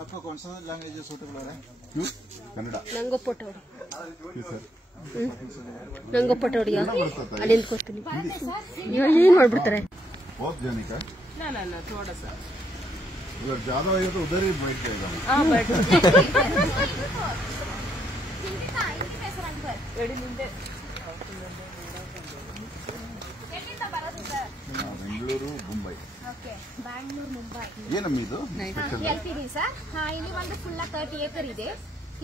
आपका कौन सा लैंग्वेज सूटेबल है? कन्नड़ ನಂಗೋ ಪಟೋಡಿ ನಂಗೋ ಪಟೋಡಿಯಾ ಅಲ್ಲಿ ನಿಂತ್ಕೊತೀನಿ ಇವಾಗ ಏನ್ ಮಾಡ್ಬಿಡ್ತಾರೆ बहुत जाने का ना थोड़ा सा उधर ज्यादा होगा तो उधर ही बैठ जाएगा हाँ बैठ ಬೆಂಗಳೂರು ಮುಂಬೈ ಬ್ಯಾಂಗ್ಳೂರ್ ಮುಂಬೈ ಏನಮ್ಮ ಇದು ಹೇಳ್ತೀನಿ ಸರ್. ಇಲ್ಲಿ ಒಂದು ಫುಲ್ 30 ಏಕರ್ ಇದೆ.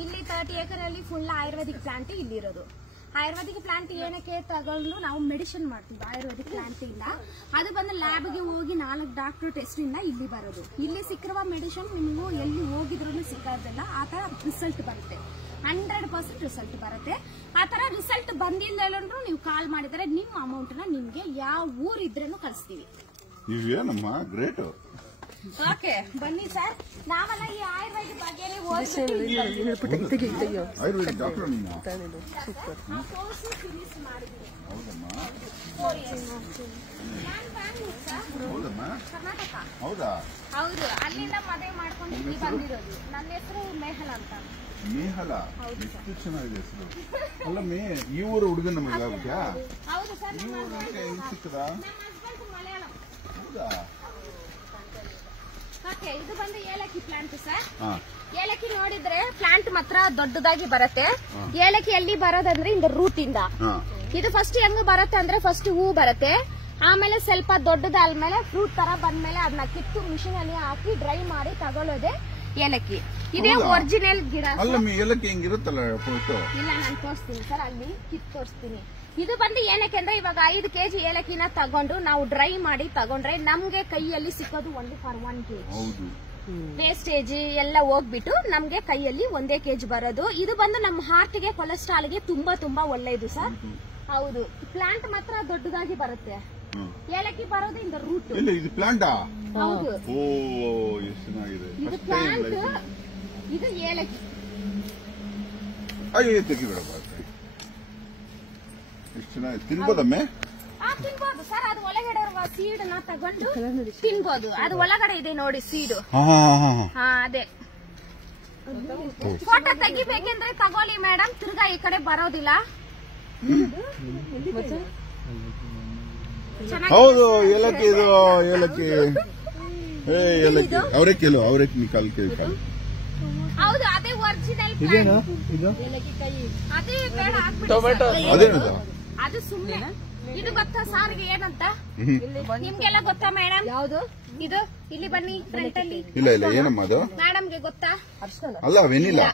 ಇಲ್ಲಿ 30 ಏಕರ್ ಅಲ್ಲಿ ಫುಲ್ ಆಯುರ್ವೇದಿಕ್ ಪ್ಲಾಂಟ್ ಇಲ್ಲಿರೋದು. ಆಯುರ್ವೇದಿಕ್ ಪ್ಲಾಂಟ್ ಏನಕ್ಕೆ ತಗೊಂಡು ನಾವು ಮೆಡಿಸಿನ್ ಮಾಡ್ತೀವಿ ಆಯುರ್ವೇದಿಕ್ ಪ್ಲಾಂಟ್ ಇಂದ. ಅದು ಬಂದು ಲ್ಯಾಬ್ಗೆ ಹೋಗಿ 4 ಡಾಕ್ಟರ್ ಟೆಸ್ಟ್ ಇಂದ ಇಲ್ಲಿ ಬರೋದು. ಇಲ್ಲಿ ಸಿಕ್ಕಿರುವ ಮೆಡಿಸಿನ್ ನಿಮ್ಗೂ ಎಲ್ಲಿ ಹೋಗಿದ್ರು ಸಿಕ್ಕೋದಿಲ್ಲ. ಆ ತರ ರಿಸಲ್ಟ್ ಬರುತ್ತೆ, 100% ರಿಸಲ್ಟ್ ಬರುತ್ತೆ. ಆ ತರ ರಿಸಲ್ಟ್ ಬಂದಿಲ್ಲ ನೀವು ಕಾಲ್ ಮಾಡಿದ್ರೆ ನಿಮ್ಮ ಅಮೌಂಟ್ ನ ನಿಮ್ಗೆ ಯಾವ ಊರಿದ್ರೇನು ಕಳಿಸ್ತೀವಿ. ನೀವೇನಮ್ಮ ಗ್ರೇಟ್. ಓಕೆ ಬನ್ನಿ ಸರ್, ನಾವೆಲ್ಲ ಈ ಆಯುರ್ವೇದಿಕ್ ಬಗ್ಗೆ ಆಯುರ್ವೇದಿಕ್ ಡಾಕ್ಟರ್ ಸೂಪರ್ ಹೌದಮ್ಮ ಕರ್ನಾಟಕ. ಹೌದಾ? ಹೌದು, ಅಲ್ಲಿಂದ ಮದುವೆ ಮಾಡ್ಕೊಂಡು ಇಲ್ಲಿ ಬಂದಿರೋದು. ನನ್ನ ಹೆಸರು ಮೇಹಲ ಅಂತ. ಮೇಹಲ, ಎಷ್ಟು ಚೆನ್ನಾಗಿದೆ ಹೆಸರು. ಅಲ್ಲ ಈ ಊರು ಹುಡುಗ ನಮಗೆ ಆಗ್ಬಿಟ್ಯಾ? ಹೌದು ಸರ್, ಈ ಊರು ಹೆಂಗ್ ಸಿಕ್ಕದ? ನಮ್ಮ ಹಸ್ಬೆಂಡ್ ಮಲಯಾಳಂ. ಹೌದಾ? ಓಕೆ, ಇದು ಬಂದು ಏಲಕ್ಕಿ ಪ್ಲಾಂಟ್ ಸರ್. ಹಾ, ಏಲಕ್ಕಿ ನೋಡಿದ್ರೆ ಪ್ಲಾಂಟ್ ಮಾತ್ರ ದೊಡ್ಡದಾಗಿ ಬರುತ್ತೆ. ಏಲಕ್ಕಿ ಎಲ್ಲಿ ಬರೋದಂದ್ರೆ ಇಂದ ರೂಟ್ ಇಂದ. ಇದು ಫಸ್ಟ್ ಹೆಂಗ್ ಬರುತ್ತೆ ಅಂದ್ರೆ ಫಸ್ಟ್ ಹೂ ಬರುತ್ತೆ, ಆಮೇಲೆ ಸ್ವಲ್ಪ ದೊಡ್ಡದಾದ್ಮೇಲೆ ಫ್ರೂಟ್ ತರ ಬಂದ್ಮೇಲೆ ಅದನ್ನ ಕಿತ್ತು ಮಿಷಿನ್ ಅಲ್ಲಿ ಹಾಕಿ ಡ್ರೈ ಮಾಡಿ ತಗೊಳ್ಳೋದೆ ಏಲಕ್ಕಿ. ಇದೇ ಒರಿಜಿನಲ್ ಗಿಡ. ಅಲ್ಲ ಏಲಕ್ಕಿ ಹೆಂಗಿರುತ್ತಲ್ಲ ಫೋಟೋ? ಇಲ್ಲ, ನಾನು ತೋರಿಸ್ತೀನಿ ಸರ್, ಅಲ್ಲಿ ಕಿತ್ತು ತೋರಿಸ್ತೀನಿ. ಇದು ಬಂದು ಏನಕ್ಕೆ ಅಂದ್ರೆ ಇವಾಗ 5 kg ಏಲಕ್ಕಿನ ತಗೊಂಡು ನಾವು ಡ್ರೈ ಮಾಡಿ ತಗೊಂಡ್ರೆ ನಮ್ಗೆ ಕೈಯಲ್ಲಿ ಸಿಕ್ಕೋದು only for 1 kg. ಹೌದು, ವೇಸ್ಟೇಜ್ ಎಲ್ಲ ಹೋಗ್ಬಿಟ್ಟು ನಮ್ಗೆ ಕೈಯಲ್ಲಿ 1 kg ಬರೋದು. ಇದು ಬಂದು ನಮ್ಮ ಹಾರ್ಟ್ ಗೆ ಕೊಲೆಸ್ಟ್ರಾಲ್ ಗೆ ತುಂಬಾ ತುಂಬಾ ಒಳ್ಳೆಯದು ಸರ್. ಹೌದು, ಪ್ಲಾಂಟ್ ಮಾತ್ರ ದೊಡ್ಡದಾಗಿ ಬರುತ್ತೆ. ಏಲಕ್ಕಿ ಬರೋದು ಇಂದ ರೂಟ್. ಇದು ಪ್ಲಾಂಟಾ? ಹೌದು, ಓ ಎಷ್ಟು ಚೆನ್ನಾಗಿದೆ. ಇದು ಪ್ಲಾಂಟ್, ಇದು ಏಲಕ್ಕಿ. ಅಯ್ಯೋ ತೆಗಿಬೇಡಪ್ಪ, ಎಷ್ಟು ಚೆನ್ನಾಗಿದೆ. ತಿನ್ಬೋದಮ್ಮೆ? ತಿನ್ಬೋದು ಸರ್, ಅದು ಒಳಗಡೆ ಇರುವ ಸೀಡ್ ನ ತಗೊಂಡು ತಿನ್ಬೋದು. ಅದು ಒಳಗಡೆ ಇದೆ ನೋಡಿ ಸೀಡ್. ಅದೇ ಫೋಟೋ ತೆಗಿಬೇಕೆಂದ್ರೆ ತಗೊಳ್ಳಿ ಮೇಡಮ್, ತಿರ್ಗಾ ಈ ಕಡೆ ಬರೋದಿಲ್ಲ. ಹೌದು, ಏಲಕ್ಕಿ ಇದು ಏಲಕ್ಕಿ. ಏಲಕ್ಕಿ ಅವರೇಕಿ ಕಾಲ್ ಕೆಜಿ. ಹೌದು, ಅದೇ ಒರಿಜಿನಲ್. ಅದೇ ಬೇಡ ಅದೇನದು? ಅದು ಸುಮ್ಮನೆ. ಇದು ಗೊತ್ತಾ ಸಾರಿಗೆ ಏನಂತ ನಿಮ್ಗೆಲ್ಲ ಗೊತ್ತಾ ಮೇಡಮ್? ಯಾವುದು ಇದು? ಇಲ್ಲಿ ಬನ್ನಿ ಫ್ರಂಟ್ ಅಲ್ಲಿ. ಇಲ್ಲ ಏನಮ್ಮ ಅದು? ಮೇಡಮ್ಗೆ ಗೊತ್ತಾ? ಅಲ್ಲ ವೆನಿಲಾ.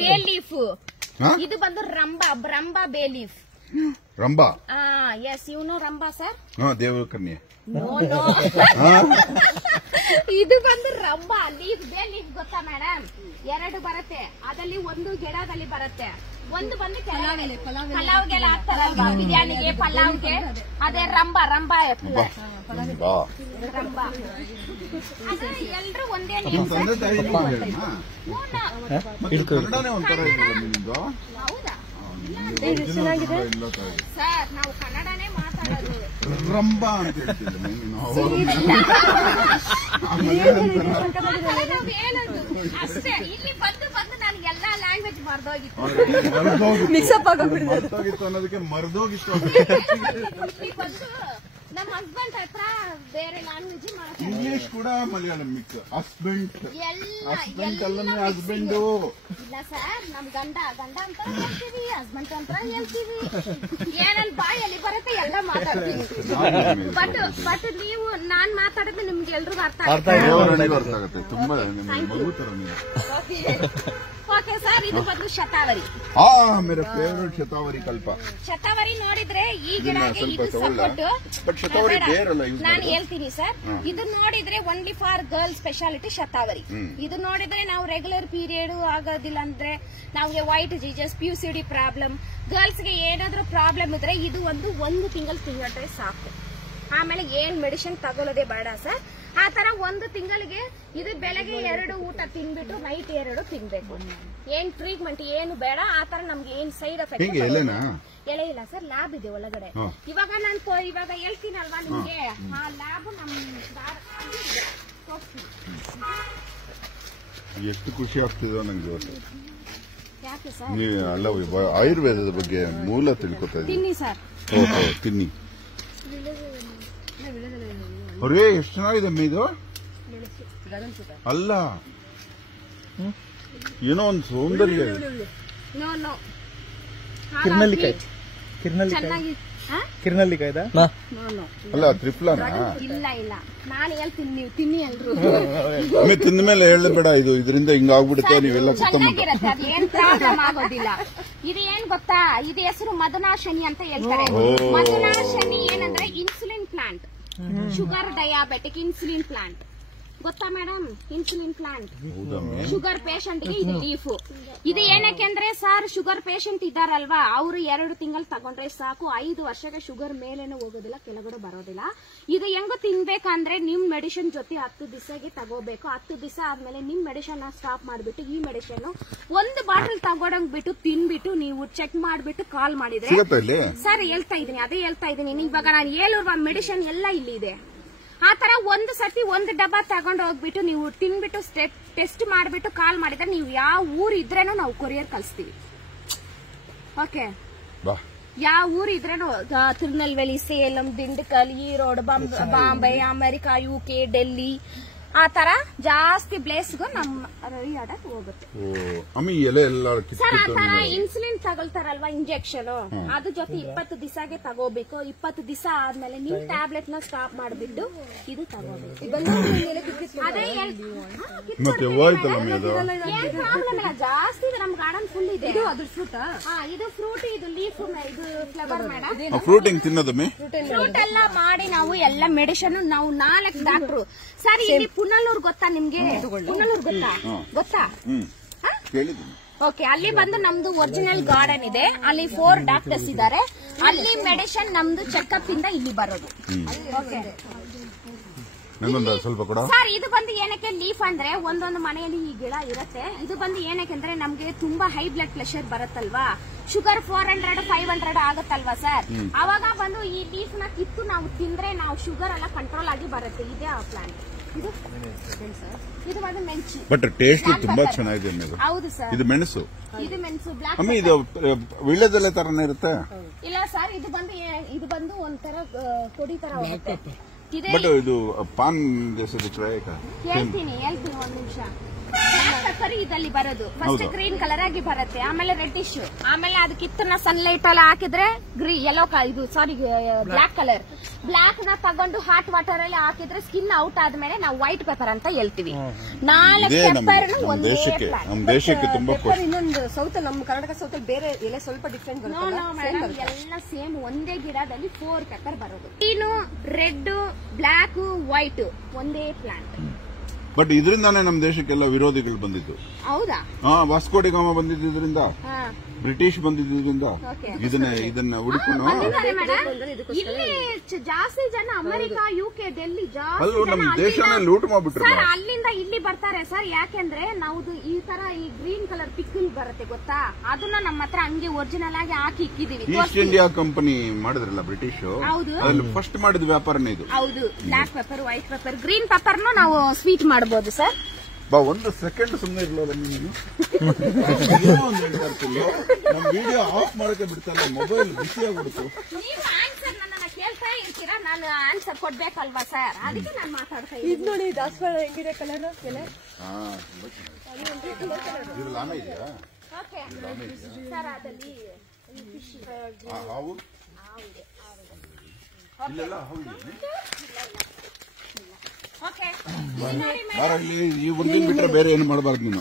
Bay leaf. ಇದು ಬಂದು Rambha bay leaf. Rambha? S, ಇವನು ರಂಬಾ ಸರ್. ದೇವರ ಕನ್ಯೆ. ಇದು ಬಂದು ರಂಬಾ ಲೀಫ್. ಬೇ ಲೀಫ್ ಗೊತ್ತಾ ಮೇಡಮ್? 2 ಬರುತ್ತೆ, ಅದಲ್ಲಿ ಒಂದು ಗಿಡದಲ್ಲಿ ಬರುತ್ತೆ, ಒಂದು ಬಂದು ಪಲಾವ್ಗೆಲ್ಲ ಹಾಕ್ತಾರಲ್ವಾ, ಬಿರಿಯಾನಿಗೆ ಪಲಾವ್ಗೆ, ಅದೇ ರಂಬಾ. ಅದೇ ಎಲ್ರು ಒಂದೇ ನೇಮ್. ಹೌದಾ ಸರ್, ನಾವು ಕನ್ನಡನೇ ಮಾತಾಡೋದು. ರಂಬಾ ಅಂತ ಹೇಳ್ತಿದ್ದೆ ಅಷ್ಟೇ. ಇಲ್ಲಿ ಬಂದು ನನ್ಗೆ ಎಲ್ಲಾ ಲ್ಯಾಂಗ್ವೇಜ್ ಮರ್ದೋಗಿತ್ತು, ಮಿಕ್ಸಪ್ ಆಗೋಗ್ಬಿಟ್ಟಿದೆ ಅನ್ನೋದಕ್ಕೆ ಮರ್ದೋಗಿತ್ತು. ಇಲ್ಲಿ ಬಂದು ನಮ್ಮ ಹಸ್ಬೆಂಡ್ ಹತ್ರ ಬೇರೆ ಲ್ಯಾಂಗ್ವೇಜ್ ಇಂಗ್ಲಿಷ್ ಕೂಡ ಮಲಯಾಳಂ ಮಿಕ್ಸ್. ಹಸ್ಬೆಂಡ್ ಅಲ್ಲ, ಹಸ್ಬೆಂಡ್ ಇಲ್ಲ ಸರ್, ನಮ್ ಗಂಡ ಅಂತ ಹೇಳ್ತೀವಿ, ಹಸ್ಬೆಂಡ್ ಅಂತ ಹೇಳ್ತೀವಿ. ಏನನ್ ಬಾಯಲ್ಲಿ ಬರುತ್ತೆ ಎಲ್ಲ ಮಾತಾಡ್ತೀವಿ. ಬಟ್ ನೀವು ನಾನ್ ಮಾತಾಡಿದ್ರೆ ನಿಮ್ಗೆ ಎಲ್ರಿಗೂ ಅರ್ಥ ಆಗುತ್ತೆ. ತುಂಬಾ ಮಗು ತರ ನೀವು. ಓಕೆ ಸರ್, ಇದು ಬಂದು ಶತಾವರಿ. ಮೇರಾ ಫೇವರೇಟ್ ಶತಾವರಿ ಕಲ್ಪ. ಶತಾವರಿ ನೋಡಿದ್ರೆ ಈ ಗಿಡಕ್ಕೆ ಇದು ಸಪೋರ್ಟ್. ನಾನು ಹೇಳ್ತೀನಿ ಸರ್, ಇದು ನೋಡಿದ್ರೆ ಓನ್ಲಿ ಫಾರ್ ಗರ್ಲ್ ಸ್ಪೆಷಾಲಿಟಿ ಶತಾವರಿ. ಇದು ನೋಡಿದ್ರೆ ನಾವು ರೆಗ್ಯುಲರ್ ಪೀರಿಯಡ್ ಆಗೋದಿಲ್ಲ ಅಂದ್ರೆ, ನಮ್ಗೆ ವೈಟ್ ಜೀಜಸ್, PCOD ಪ್ರಾಬ್ಲಮ್, ಗರ್ಲ್ಸ್ ಗೆ ಏನಾದ್ರೂ ಪ್ರಾಬ್ಲಮ್ ಇದ್ರೆ ಇದು ಒಂದು ತಿಂಗಳು ತಿಂಗಟ್ರೆ ಸಾಕು. ಆಮೇಲೆ ಏನ್ ಮೆಡಿಸಿನ್ ತಗೊಳ್ಳೋದೇ ಬೇಡ ಸರ್. ಆ ತರ 1 ತಿಂಗಳಿಗೆ ಇದು ಬೆಳಗ್ಗೆ 2 ಊಟ ತಿನ್ಬಿಟ್ಟು ನೈಟ್ 2 ತಿನ್ಬೇಕು. ಏನ್ ಟ್ರೀಟ್ಮೆಂಟ್ ಏನು ಬೇಡ. ಆ ತರ ನಮ್ಗೆ ಏನ್ ಸೈಡ್ ಎಫೆಕ್ಟ್ ಎಲೆ ಇಲ್ಲ ಸರ್, ಲ್ಯಾಬ್ ಇದೆ ಒಳಗಡೆ. ಇವಾಗ ನಾನು ಇವಾಗ ಹೇಳ್ತೀನಲ್ವಾ ನಿಮ್ಗೆ, ಆ ಲ್ಯಾಬ್ ನಮ್ ಎಷ್ಟು ಖುಷಿ ಆಗ್ತಿದೋ ನಂಗೆ ಇವತ್ತು. ಯಾಕೆ ಸರ್? ನೀವು ಅಲ್ಲ ಆಯುರ್ವೇದದ ಬಗ್ಗೆ ಮೂಲ ತಿಳ್ಕೊತಾ ಇದ್ದೀನಿ. ತಿನ್ನಿ ಸರ್. ಓಹೋ, ತಿನ್ನಿ. ಅರೇ ಎಷ್ಟು ಚೆನ್ನಾಗಿದೆ ಇದು. ಅಲ್ಲ ಏನೋ ಒಂದು ಸೌಂದರ್ಯ. ನೋ ನೋ ಕಿರ್ನಲ್ಲಿಕಾಯಿ ಚೆನ್ನಾಗಿ ಕಿರ್ನಲ್ಲಿಕಾಯ್ದ ನೋ ನೋ ಅಲ್ಲ ತ್ರಿಫ್ಲಾನ ಇಲ್ಲ ಇಲ್ಲ ನಾನು ಹೇಳ್ತೀನಿ, ನೀವು ತಿನ್ನಿ ಎಲ್ರು. ಒಮ್ಮೆ ತಿಂದ ಮೇಲೆ ಹೇಳಬೇಡ ಇದು ಇದರಿಂದ ಹಿಂಗಾಗ್ಬಿಡುತ್ತೆ ನೀವೆಲ್ಲ ಚೆನ್ನಾಗಿರತ್ತೆ, ಅದು ಏನ್ ಪ್ರಾಬ್ಲಮ್ ಆಗೋದಿಲ್ಲ. ಇದು ಏನ್ ಗೊತ್ತಾ, ಇದು ಹೆಸರು ಮಧುನಾಶನಿ ಅಂತ ಹೇಳ್ತಾರೆ. ಮಧುನಾಶನಿ ಏನಂದ್ರೆ insulin plant, sugar diabetic insulin plant ಗೊತ್ತಾ madam? Insulin plant sugar patient ಗೆ ಇದು ಲೀಫು. ಇದು ಏನಕ್ಕೆ ಅಂದ್ರೆ ಸರ್, ಶುಗರ್ ಪೇಷಂಟ್ ಇದ್ದಾರಲ್ವಾ, ಅವರು 2 ತಿಂಗಳು ತಗೊಂಡ್ರೆ ಸಾಕು, 5 ವರ್ಷಕ್ಕೆ ಶುಗರ್ ಮೇಲೇನು ಹೋಗೋದಿಲ್ಲ, ಕೆಳಗಡೆ ಬರೋದಿಲ್ಲ. ಇದು ಹೆಂಗು ತಿನ್ಬೇಕಂದ್ರೆ ನಿಮ್ ಮೆಡಿಸಿನ್ ಜೊತೆ 10 ದಿವಸಗೆ ತಗೋಬೇಕು. 10 ದಿವಸ ಆದ್ಮೇಲೆ ನಿಮ್ ಮೆಡಿಸಿನ್ ಸ್ಟಾಪ್ ಮಾಡ್ಬಿಟ್ಟು ಈ ಮೆಡಿಸಿನ್ 1 ಬಾಟಲ್ ತಗೊಂಡಂಗ್ ಬಿಟ್ಟು ತಿನ್ಬಿಟ್ಟು ನೀವು ಚೆಕ್ ಮಾಡ್ಬಿಟ್ಟು ಕಾಲ್ ಮಾಡಿದ್ರೆ ಸರ್ ಹೇಳ್ತಾ ಇದೀನಿ, ಅದೇ ಹೇಳ್ತಾ ಇದೀನಿ. ಇವಾಗ ನಾನು ಹೇಳಿರುವ ಮೆಡಿಸಿನ್ ಎಲ್ಲ ಇಲ್ಲಿ ಇದೆ. ಆತರ 1 ಸತಿ 1 ಡಬ್ಬ ತಗೊಂಡು ಹೋಗ್ಬಿಟ್ಟು ನೀವು ತಿನ್ಬಿಟ್ಟು ಟೆಸ್ಟ್ ಮಾಡ್ಬಿಟ್ಟು ಕಾಲ್ ಮಾಡಿದ್ರೆ ನೀವು ಯಾವ ಊರ್ ಇದ್ರೇನು ನಾವು ಕೊರಿಯರ್ ಕಳಿಸ್ತೀವಿ. ಓಕೆ, ಯಾವ ಊರ್ ಇದ್ರೇನು, ತಿರುನಲ್ವೇಲಿ, ಸೇಲಂ, ದಿಂಡಕಲ್, ಈರೋಡ್, ಬಾಂಬೆ, ಅಮೆರಿಕಾ, UK, ಡೆಲ್ಲಿ, ಆ ತರ ಜಾಸ್ತಿ ಪ್ಲೇಸ್ಗೂ ನಮ್ಮ ರವಿ ಆರ್ಡರ್ ಹೋಗುತ್ತೆ ಸರ್. ಆ ತರ ಇನ್ಸುಲಿನ್ ತಗೊಳ್ತಾರಲ್ವಾ ಇಂಜೆಕ್ಷನ್, ಅದ್ರ ಜೊತೆ 20 ದಿವಸಗೆ ತಗೋಬೇಕು. 20 ದಿವಸ ಆದ್ಮೇಲೆ ನೀವು ಟ್ಯಾಬ್ಲೆಟ್ ನ ಸ್ಟಾಪ್ ಮಾಡ್ಬಿಟ್ಟು ಇದು ತಗೋಬೇಕು. ಅದೇ ಏನ್ ಪ್ರಾಬ್ಲಮ್ ಇಲ್ಲ, ಜಾಸ್ತಿ ಇದೆ ನಮ್ ಗಾರ್ಡನ್ ಫುಲ್ ಇದೆ. ಇದು ಫ್ರೂಟ್, ಇದು ಲೀಫ್, ಇದು ಫ್ಲವರ್ ಮೇಡಮ್. ಫ್ರೂಟ್ ಹೆಂಗ್ ತಿನ್ನೋದಮ್ಮೆ? ಫ್ರೂಟ್ ಎಲ್ಲ ಮಾಡಿ ನಾವು ಎಲ್ಲ ಮೆಡಿಸಿನ್ ನಾವು 4 ಡಾಕ್ಟ್ರು ಸರ್. ಇಲ್ಲಿ ಪುನಲೂರ್ ಗೊತ್ತಾ ನಿಮ್ಗೆ? ಪುನಲೂರ್ ಗೊತ್ತಾ? ಓಕೆ, ಅಲ್ಲಿ ಬಂದು ನಮ್ದು ಒರಿಜಿನಲ್ ಗಾರ್ಡನ್ ಇದೆ. ಅಲ್ಲಿ 4 ಡಾಕ್ಟರ್ಸ್ ಇದ್ದಾರೆ. ಅಲ್ಲಿ ಮೆಡಿಸಿನ್ ನಮ್ದು ಚೆಕ್ಅಪ್ ಇಂದ ಇಲ್ಲಿ ಬರೋದು. ಸ್ವಲ್ಪ ಕೂಡ ಸರ್, ಇದು ಬಂದು ಏನಕ್ಕೆ ಲೀಫ್ ಅಂದ್ರೆ ಒಂದೊಂದು ಮನೆಯಲ್ಲಿ ಈ ಗಿಡ ಇರುತ್ತೆ. ಇದು ಬಂದು ಏನಕ್ಕೆ ಅಂದ್ರೆ ನಮ್ಗೆ ತುಂಬಾ ಹೈ ಬ್ಲಡ್ ಪ್ರೆಷರ್ ಬರುತ್ತಲ್ವಾ, ಶುಗರ್ 400 500 ಆಗುತ್ತಲ್ವಾ ಸರ್, ಅವಾಗ ಬಂದು ಈ ಲೀಫ್ ನ ಕಿತ್ತು ನಾವು ತಿಂದ್ರೆ ನಾವು ಶುಗರ್ ಎಲ್ಲ ಕಂಟ್ರೋಲ್ ಆಗಿ ಬರುತ್ತೆ. ಇದೇ ಆ ಪ್ಲಾಂಟ್. ಇದು ಬಂದು ಮೆಣಸು, ಬಟ್ ಟೇಸ್ಟ್ ತುಂಬಾ ಚೆನ್ನಾಗಿದೆ. ಹೌದು ಸರ್, ಇದು ಮೆಣಸು. ಇದು ಮೆಣಸು ಬ್ಲಾಕ್. ಇದು ವೀಳ್ಯದೆಲೆ ತರನೇ ಇರುತ್ತೆ? ಇಲ್ಲ ಸರ್, ಇದು ಬಂದು ಒಂಥರ ಕೊಡಿ ತರ ಹೋಗುತ್ತೆ. ಬಟ್ ಇದು ಪಾನ್ ಹೇಳ್ತೀನಿ 1 ನಿಮಿಷ. ಬ್ಲಾಕ್ ಪೆಪ್ಪರ್ ಇದಲ್ಲಿ ಬರೋದು ಫಸ್ಟ್ ಗ್ರೀನ್ ಕಲರ್ ಆಗಿ ಬರುತ್ತೆ, ಆಮೇಲೆ ರೆಡ್ಡಿಶ್, ಆಮೇಲೆ ಅದಕ್ಕೆ ಕಿತ್ತನ ಸನ್ಲೈಟ್ ಎಲ್ಲ ಹಾಕಿದ್ರೆ ಯೆಲ್ಲೋ ಇದು ಸಾರಿ ಬ್ಲಾಕ್ ಕಲರ್. ಬ್ಲಾಕ್ ನ ತಗೊಂಡು ಹಾಟ್ ವಾಟರ್ ಅಲ್ಲಿ ಹಾಕಿದ್ರೆ ಸ್ಕಿನ್ ಔಟ್ ಆದ್ಮೇಲೆ ನಾವು ವೈಟ್ ಪೆಪ್ಪರ್ ಅಂತ ಹೇಳ್ತೀವಿ. 4 ಪೆಪ್ಪರ್ ನಮ್ಮ ದೇಶಕ್ಕೆ ತುಂಬಾ ಇನ್ನೊಂದು ಸೌತ್, ನಮ್ಮ ಕರ್ನಾಟಕ ಸೌತ್ ಬೇರೆ ಎಲೆ ಸ್ವಲ್ಪ ಡಿಫ್ರೆಂಟ್ ಬರುತ್ತೆ. ಎಲ್ಲ ಸೇಮ್ ಒಂದೇ ಗಿಡದಲ್ಲಿ 4 ಪೆಪ್ಪರ್ ಬರೋದು. ಗ್ರೀನು, ರೆಡ್, ಬ್ಲಾಕ್, ವೈಟ್ ಒಂದೇ ಪ್ಲಾಂಟ್. ಬಟ್ ಇದರಿಂದಾನೇ ನಮ್ಮ ದೇಶಕ್ಕೆಲ್ಲ ವಿರೋಧಿಗಳು ಬಂದಿದ್ದು. ಹೌದಾ? ವಾಸ್ಕೋಡಿ ಗಾಮ ಬಂದಿದ್ದು ಇದರಿಂದ, ಬ್ರಿಟಿಷ್ ಬಂದಿದ್ದರಿಂದ ಇದನ್ನ ಹುಡುಕೊಂಡು ಇಲ್ಲಿ ಜಾಸ್ತಿ ಜನ ಅಮೆರಿಕ, UK, ಡೆಲ್ಲಿ ಜಾಸ್ತಿ ನಮ್ಮ ದೇಶನ ಲೂಟ್ ಮಾಡ್ಬಿಟ್ರು ಸರ್. ಅಲ್ಲಿಂದ ಇಲ್ಲಿ ಬರ್ತಾರೆ ಸರ್. ಯಾಕೆಂದ್ರೆ ನಾವು ಈ ತರ ಈ ಗ್ರೀನ್ ಕಲರ್ ಪಿಕ್ಕಲ್ ಬರುತ್ತೆ ಗೊತ್ತಾ, ಅದನ್ನ ನಮ್ಮ ಹತ್ರ ಹಂಗೆ ಒರಿಜಿನಲ್ ಆಗಿ ಹಾಕಿ ಇಕ್ಕಿದೀವಿ. ಈಸ್ಟ್ ಇಂಡಿಯಾ ಕಂಪನಿ ಮಾಡಿದ್ರಲ್ಲ ಬ್ರಿಟಿಷ್, ಅದ್ರಲ್ಲಿ ಫಸ್ಟ್ ಮಾಡಿದ ವ್ಯಾಪಾರನೇ ಇದು. ಹೌದು, black pepper, white pepper, green ಪೆಪ್ಪರ್ನು ನಾವು ಸ್ವೀಟ್ ಮಾಡಬಹುದು ಸರ್. ಒಂದು ಸೆಕೆಂಡ್ ಸುಮ್ಮನೆ ಇರ್ಲಲ್ಲ ನೀನು. ನಮ್ ವಿಡಿಯೋ ಆಫ್ ಮಾಡಕ್ಕೆ ಬಿಡ್ತಾನೆ, ಮೊಬೈಲ್ ಬಿಸಿ ಆಗ್ಬಿಡ್ತು. ನೀವು ಆನ್ಸರ್ ನನ್ನ ಕೇಳ್ತಾ ಇರ್ತೀರಾ, ನಾನು ಆನ್ಸರ್ ಕೊಡ್ಬೇಕಲ್ವಾ ಸರ್, ಅದಕ್ಕೆ ನಾನು ಮಾತಾಡ್ತಾ ಇದ್ದೀನಿ. ಇದು ನೋಡಿ ದಾಸವಾಳ ಹೆಂಗಿದೆ ಕಲರ್ ಎಲೆ. ಇದು ಲಾಮ ಇದೆಯಾ? ಓಕೆ ಸರ್, ಅದಲ್ಲಿ ಹಾವು ಇಲ್ಲೆಲ್ಲ ಹೌದು. ಈ ಒಂದಿನ ಬಿಟ್ರೆ ಬೇರೆ ಏನು ಮಾಡಬಾರ್ದು ನೀನು